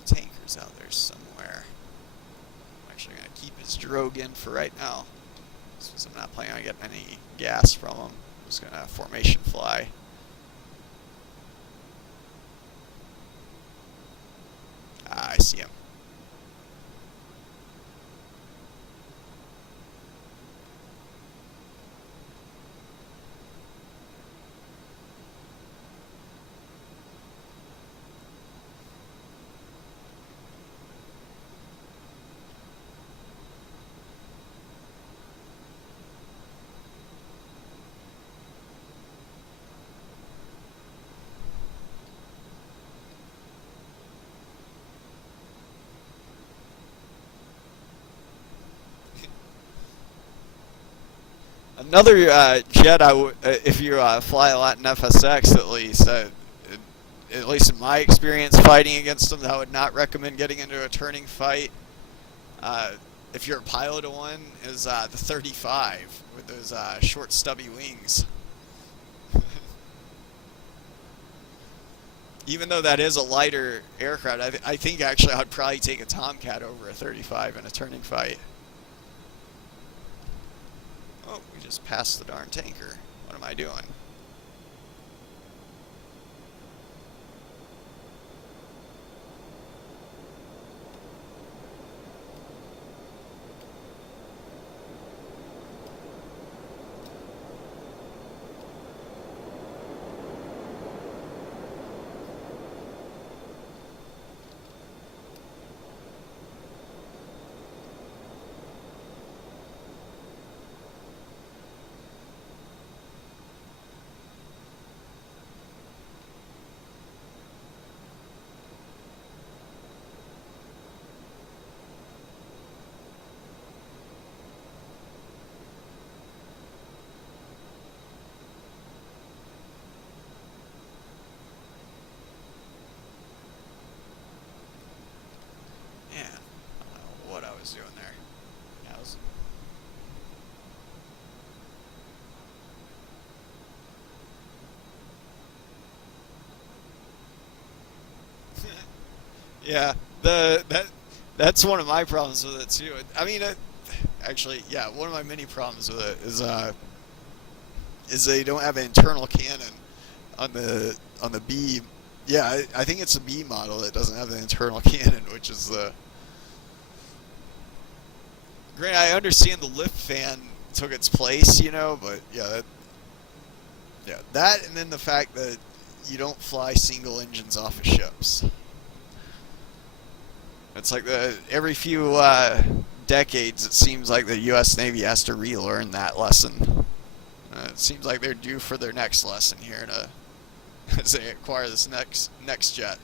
Tanker's out there somewhere. I'm actually gonna keep his drogue in for right now, since I'm not planning on getting any gas from him. I'm just gonna formation fly. Ah, I see him. Another jet, if you fly a lot in FSX, at least in my experience fighting against them, I would not recommend getting into a turning fight. Uh, if you're a pilot of one, is the 35 with those short, stubby wings. Even though that is a lighter aircraft, I think actually I'd probably take a Tomcat over a 35 in a turning fight. Oh, we just passed the darn tanker. What am I doing? Yeah, I don't know what I was doing there. Yeah, I was. Yeah, that's one of my problems with it too. I mean, actually, yeah, one of my many problems with it is they don't have an internal cannon on the B. Yeah, I think it's the B model that doesn't have an internal cannon, which is granted, I understand the lift fan took its place, but yeah, yeah, that, and then the fact that you don't fly single engines off of ships. It's like every few decades, it seems like the U.S. Navy has to relearn that lesson. It seems like they're due for their next lesson here as they acquire this next jet.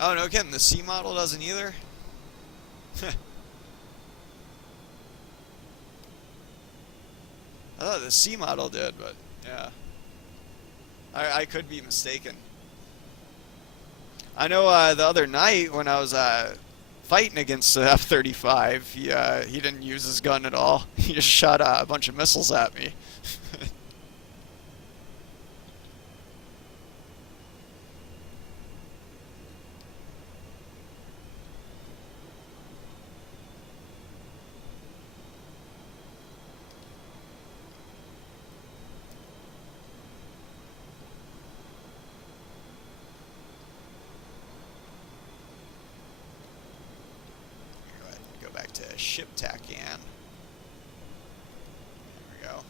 Oh no, Kim, the C model doesn't either. I thought the C model did, but yeah, I could be mistaken. I know the other night when I was fighting against the F-35, he didn't use his gun at all. He just shot a bunch of missiles at me. Go ahead and go back to ship tack again. There we go.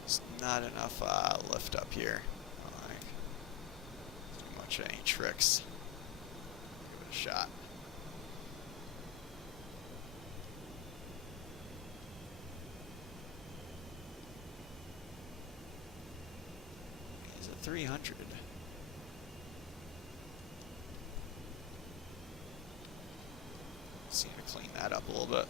There's not enough lift up here. Like, too much any tricks. Give it a shot. He's at 300. See to clean that up a little bit.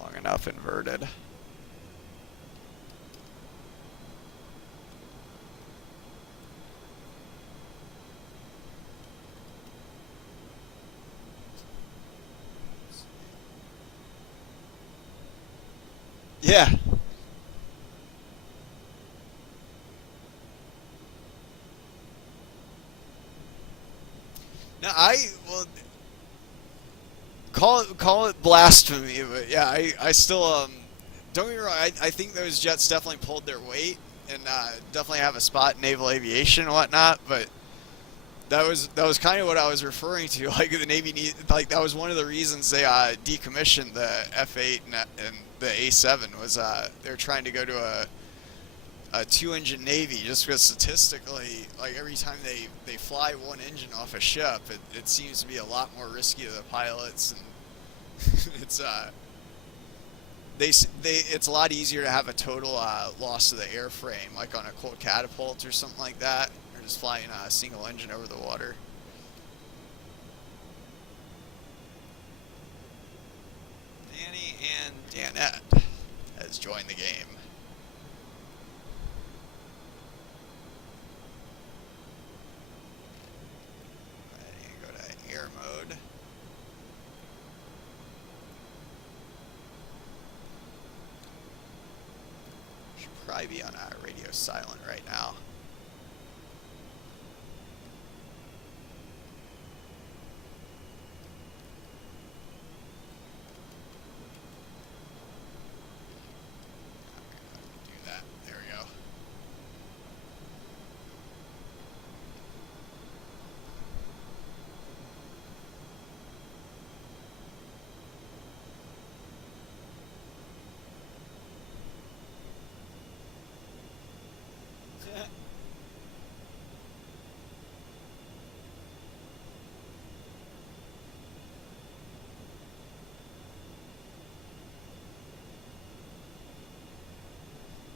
Long enough inverted. Yeah. No, well, call it blasphemy, but yeah, I still don't get me wrong. I think those jets definitely pulled their weight and definitely have a spot in naval aviation and whatnot. But that was kind of what I was referring to. Like the Navy like that was one of the reasons they decommissioned the F8 and the A7 was they're trying to go to a two-engine Navy just because statistically, like every time they fly one engine off a ship, it seems to be a lot more risky to the pilots, and it's it's a lot easier to have a total loss of the airframe, like on a Colt catapult or something like that, or just flying a single engine over the water. Danny and Danette has joined the game. Go to air mode. Should probably be on radio silent right now. Do that. There we go.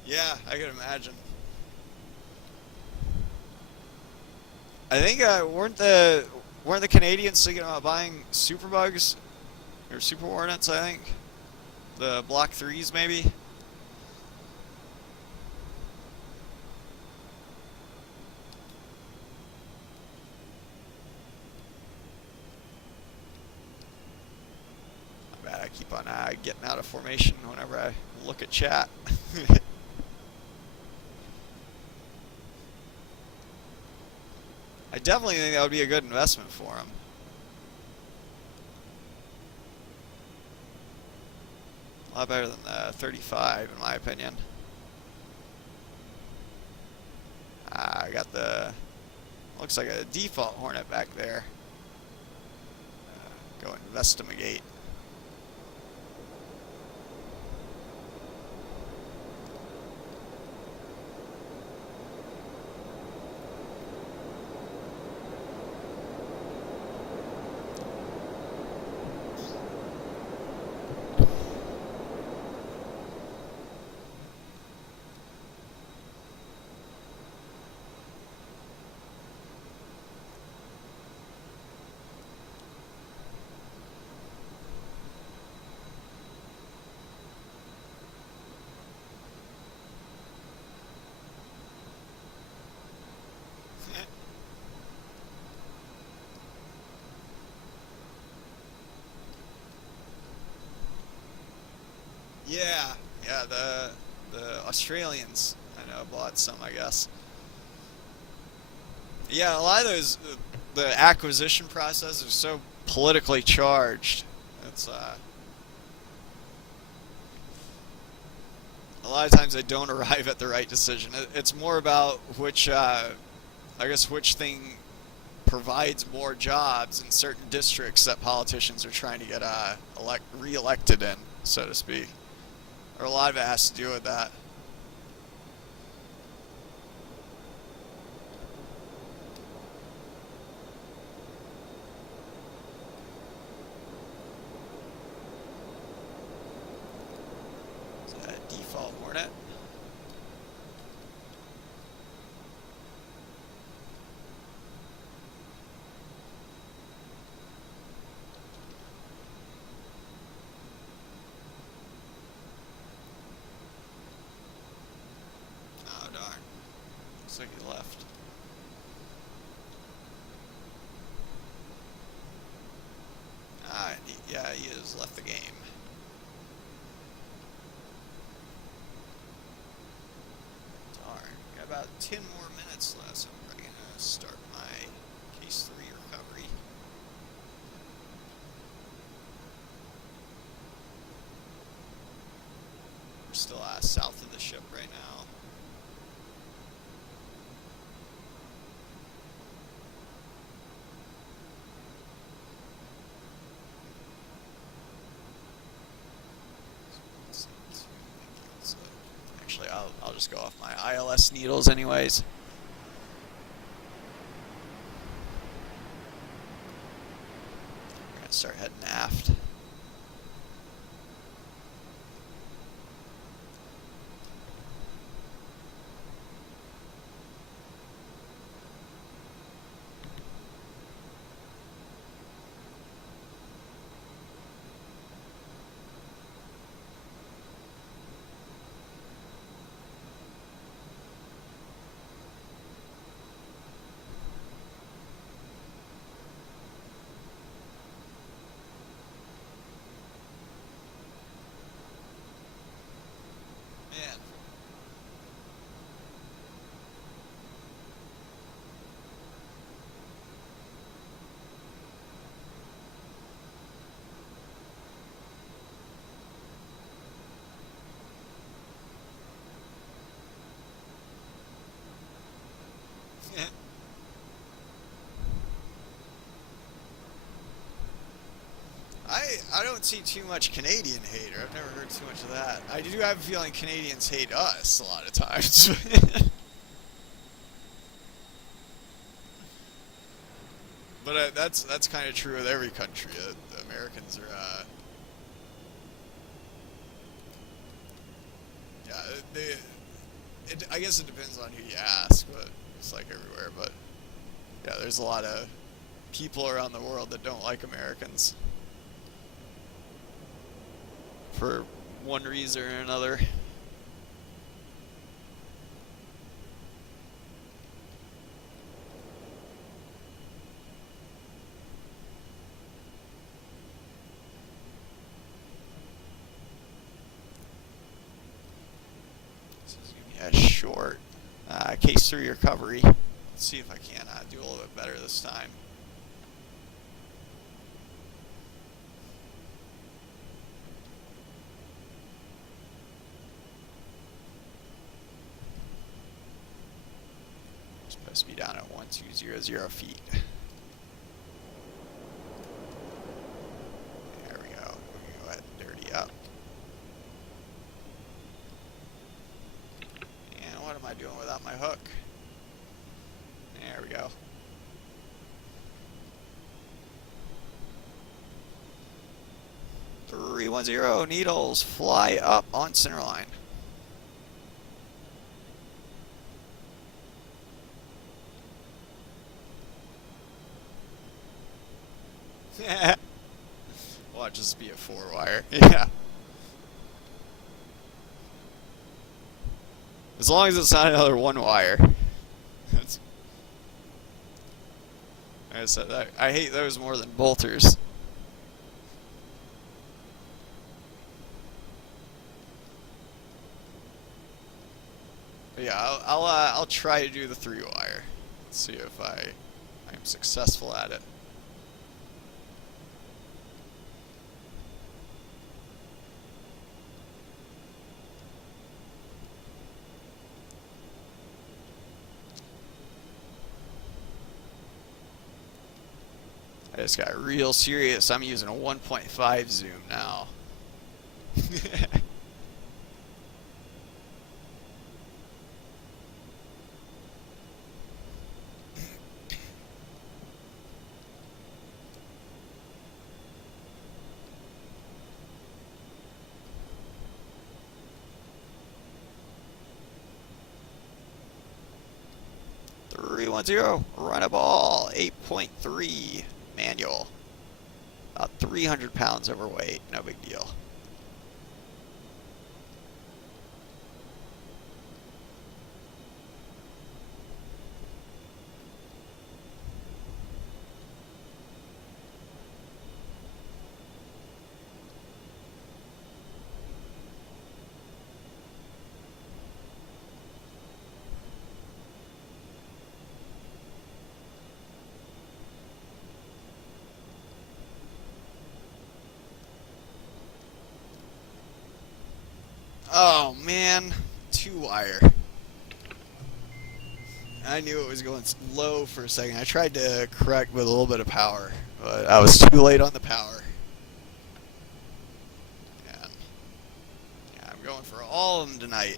Yeah, I could imagine. I think weren't the Canadians thinking about buying Superbugs or Super Hornets? I think the Block threes maybe. I bet I keep on getting out of formation whenever I look at chat. I definitely think that would be a good investment for him. A lot better than the 35, in my opinion. I got the looks like a default Hornet back there. Go investigate. Yeah, yeah. The Australians I know bought some, I guess. Yeah, a lot of those the acquisition process is so politically charged. It's a lot of times they don't arrive at the right decision. It's more about which I guess which thing provides more jobs in certain districts that politicians are trying to get re-elected in, so to speak. Or a lot of it has to do with that. Is that a default Hornet? Oh darn. Looks like he left. Yeah, he has left the game. Darn. Got about 10 more minutes left, so I'm probably gonna start my case 3 recovery. We're still south of the ship right now. Actually, I'll just go off my ILS needles anyways. We're gonna start heading aft. Man, I don't see too much Canadian hater. I've never heard too much of that. I do have a feeling Canadians hate us a lot of times. But that's kind of true with every country. The Americans are, yeah, I guess it depends on who you ask, but it's like everywhere. But yeah, there's a lot of people around the world that don't like Americans for one reason or another. This is gonna be a short case 3 recovery. Let's see if I can do a little bit better this time. Supposed to be down at 1200 feet. There we go. We're gonna go ahead and dirty up. And what am I doing without my hook? There we go. Three 1-0 needles fly up on center line. Watch this be a 4-wire. Yeah. As long as it's not another 1-wire. That's, like I said, I hate those more than bolters. But yeah, I'll try to do the 3-wire. See if I'm successful at it. I just got real serious. I'm using a 1.5 zoom now. Three 1-0, run a ball, 8.3 manual. About 300 pounds overweight, no big deal. Oh man, 2-wire. I knew it was going low for a second. I tried to correct with a little bit of power, but I was too late on the power. And yeah, I'm going for all of them tonight.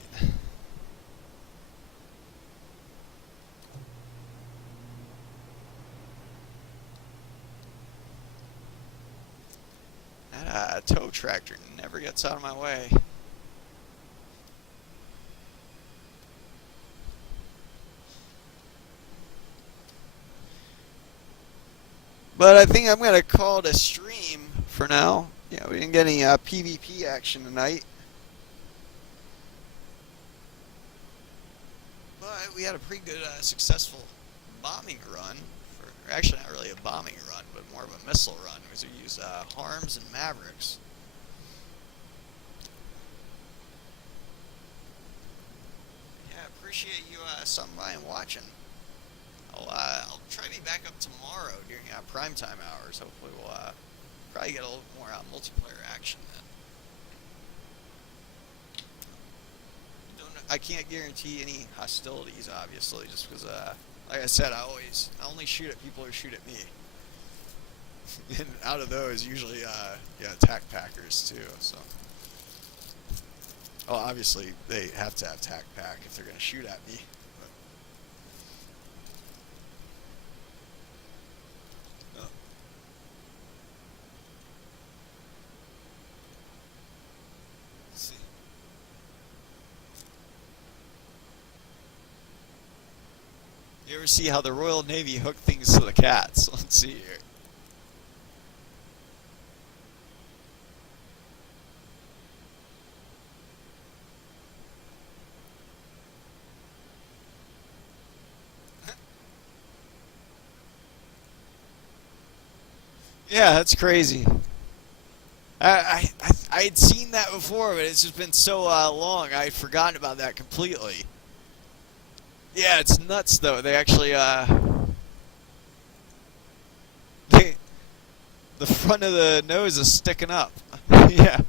That tow tractor never gets out of my way. But I think I'm going to call it a stream for now. Yeah, we didn't get any PvP action tonight. But we had a pretty good, successful bombing run. Actually, not really a bombing run, but more of a missile run, because we used Harms and Mavericks. Yeah, appreciate you stopping by and watching. I'll try to be back up tomorrow during primetime hours. Hopefully we'll probably get a little more multiplayer action then. I can't guarantee any hostilities, obviously, just because, like I said, I only shoot at people who shoot at me. And out of those, usually, yeah, attack packers too. So, well, obviously they have to have attack pack if they're going to shoot at me. You ever see how the Royal Navy hook things to the cats? Let's see here. Yeah, that's crazy. I had seen that before, but it's just been so long. I had forgotten about that completely. Yeah, it's nuts though. They actually they, the front of the nose is sticking up. Yeah,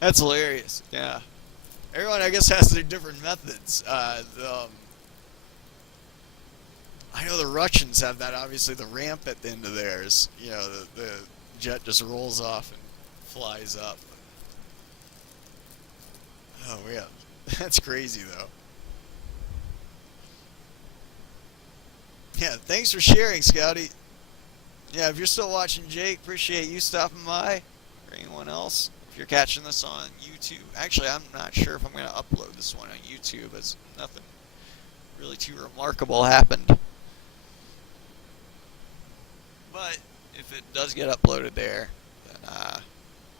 that's hilarious. Yeah, everyone I guess has their different methods. I know the Russians have that. Obviously, the ramp at the end of theirs. You know, the jet just rolls off and flies up. Oh yeah, that's crazy though. Yeah, thanks for sharing, Scouty. Yeah, if you're still watching, Jake, appreciate you stopping by. Or anyone else, if you're catching this on YouTube. Actually, I'm not sure if I'm going to upload this one on YouTube, as nothing really too remarkable happened. But if it does get uploaded there, then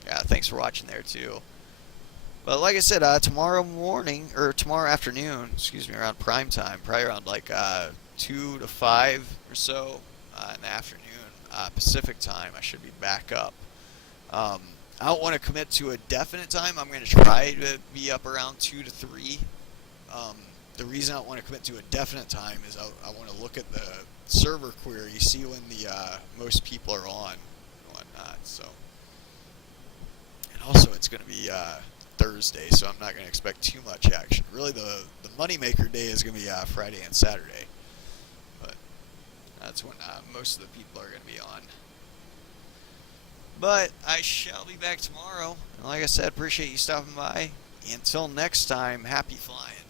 yeah, thanks for watching there too. But like I said, tomorrow morning or tomorrow afternoon, excuse me, around prime time, probably around like 2 to 5 or so in the afternoon, Pacific time, I should be back up. I don't want to commit to a definite time. I'm going to try to be up around 2 to 3. The reason I don't want to commit to a definite time is I want to look at the server query, see when the most people are on and whatnot. So, and also it's going to be Thursday, so I'm not going to expect too much action. Really, the moneymaker day is going to be Friday and Saturday, but that's when most of the people are going to be on. But I shall be back tomorrow. And like I said, appreciate you stopping by. Until next time, happy flying.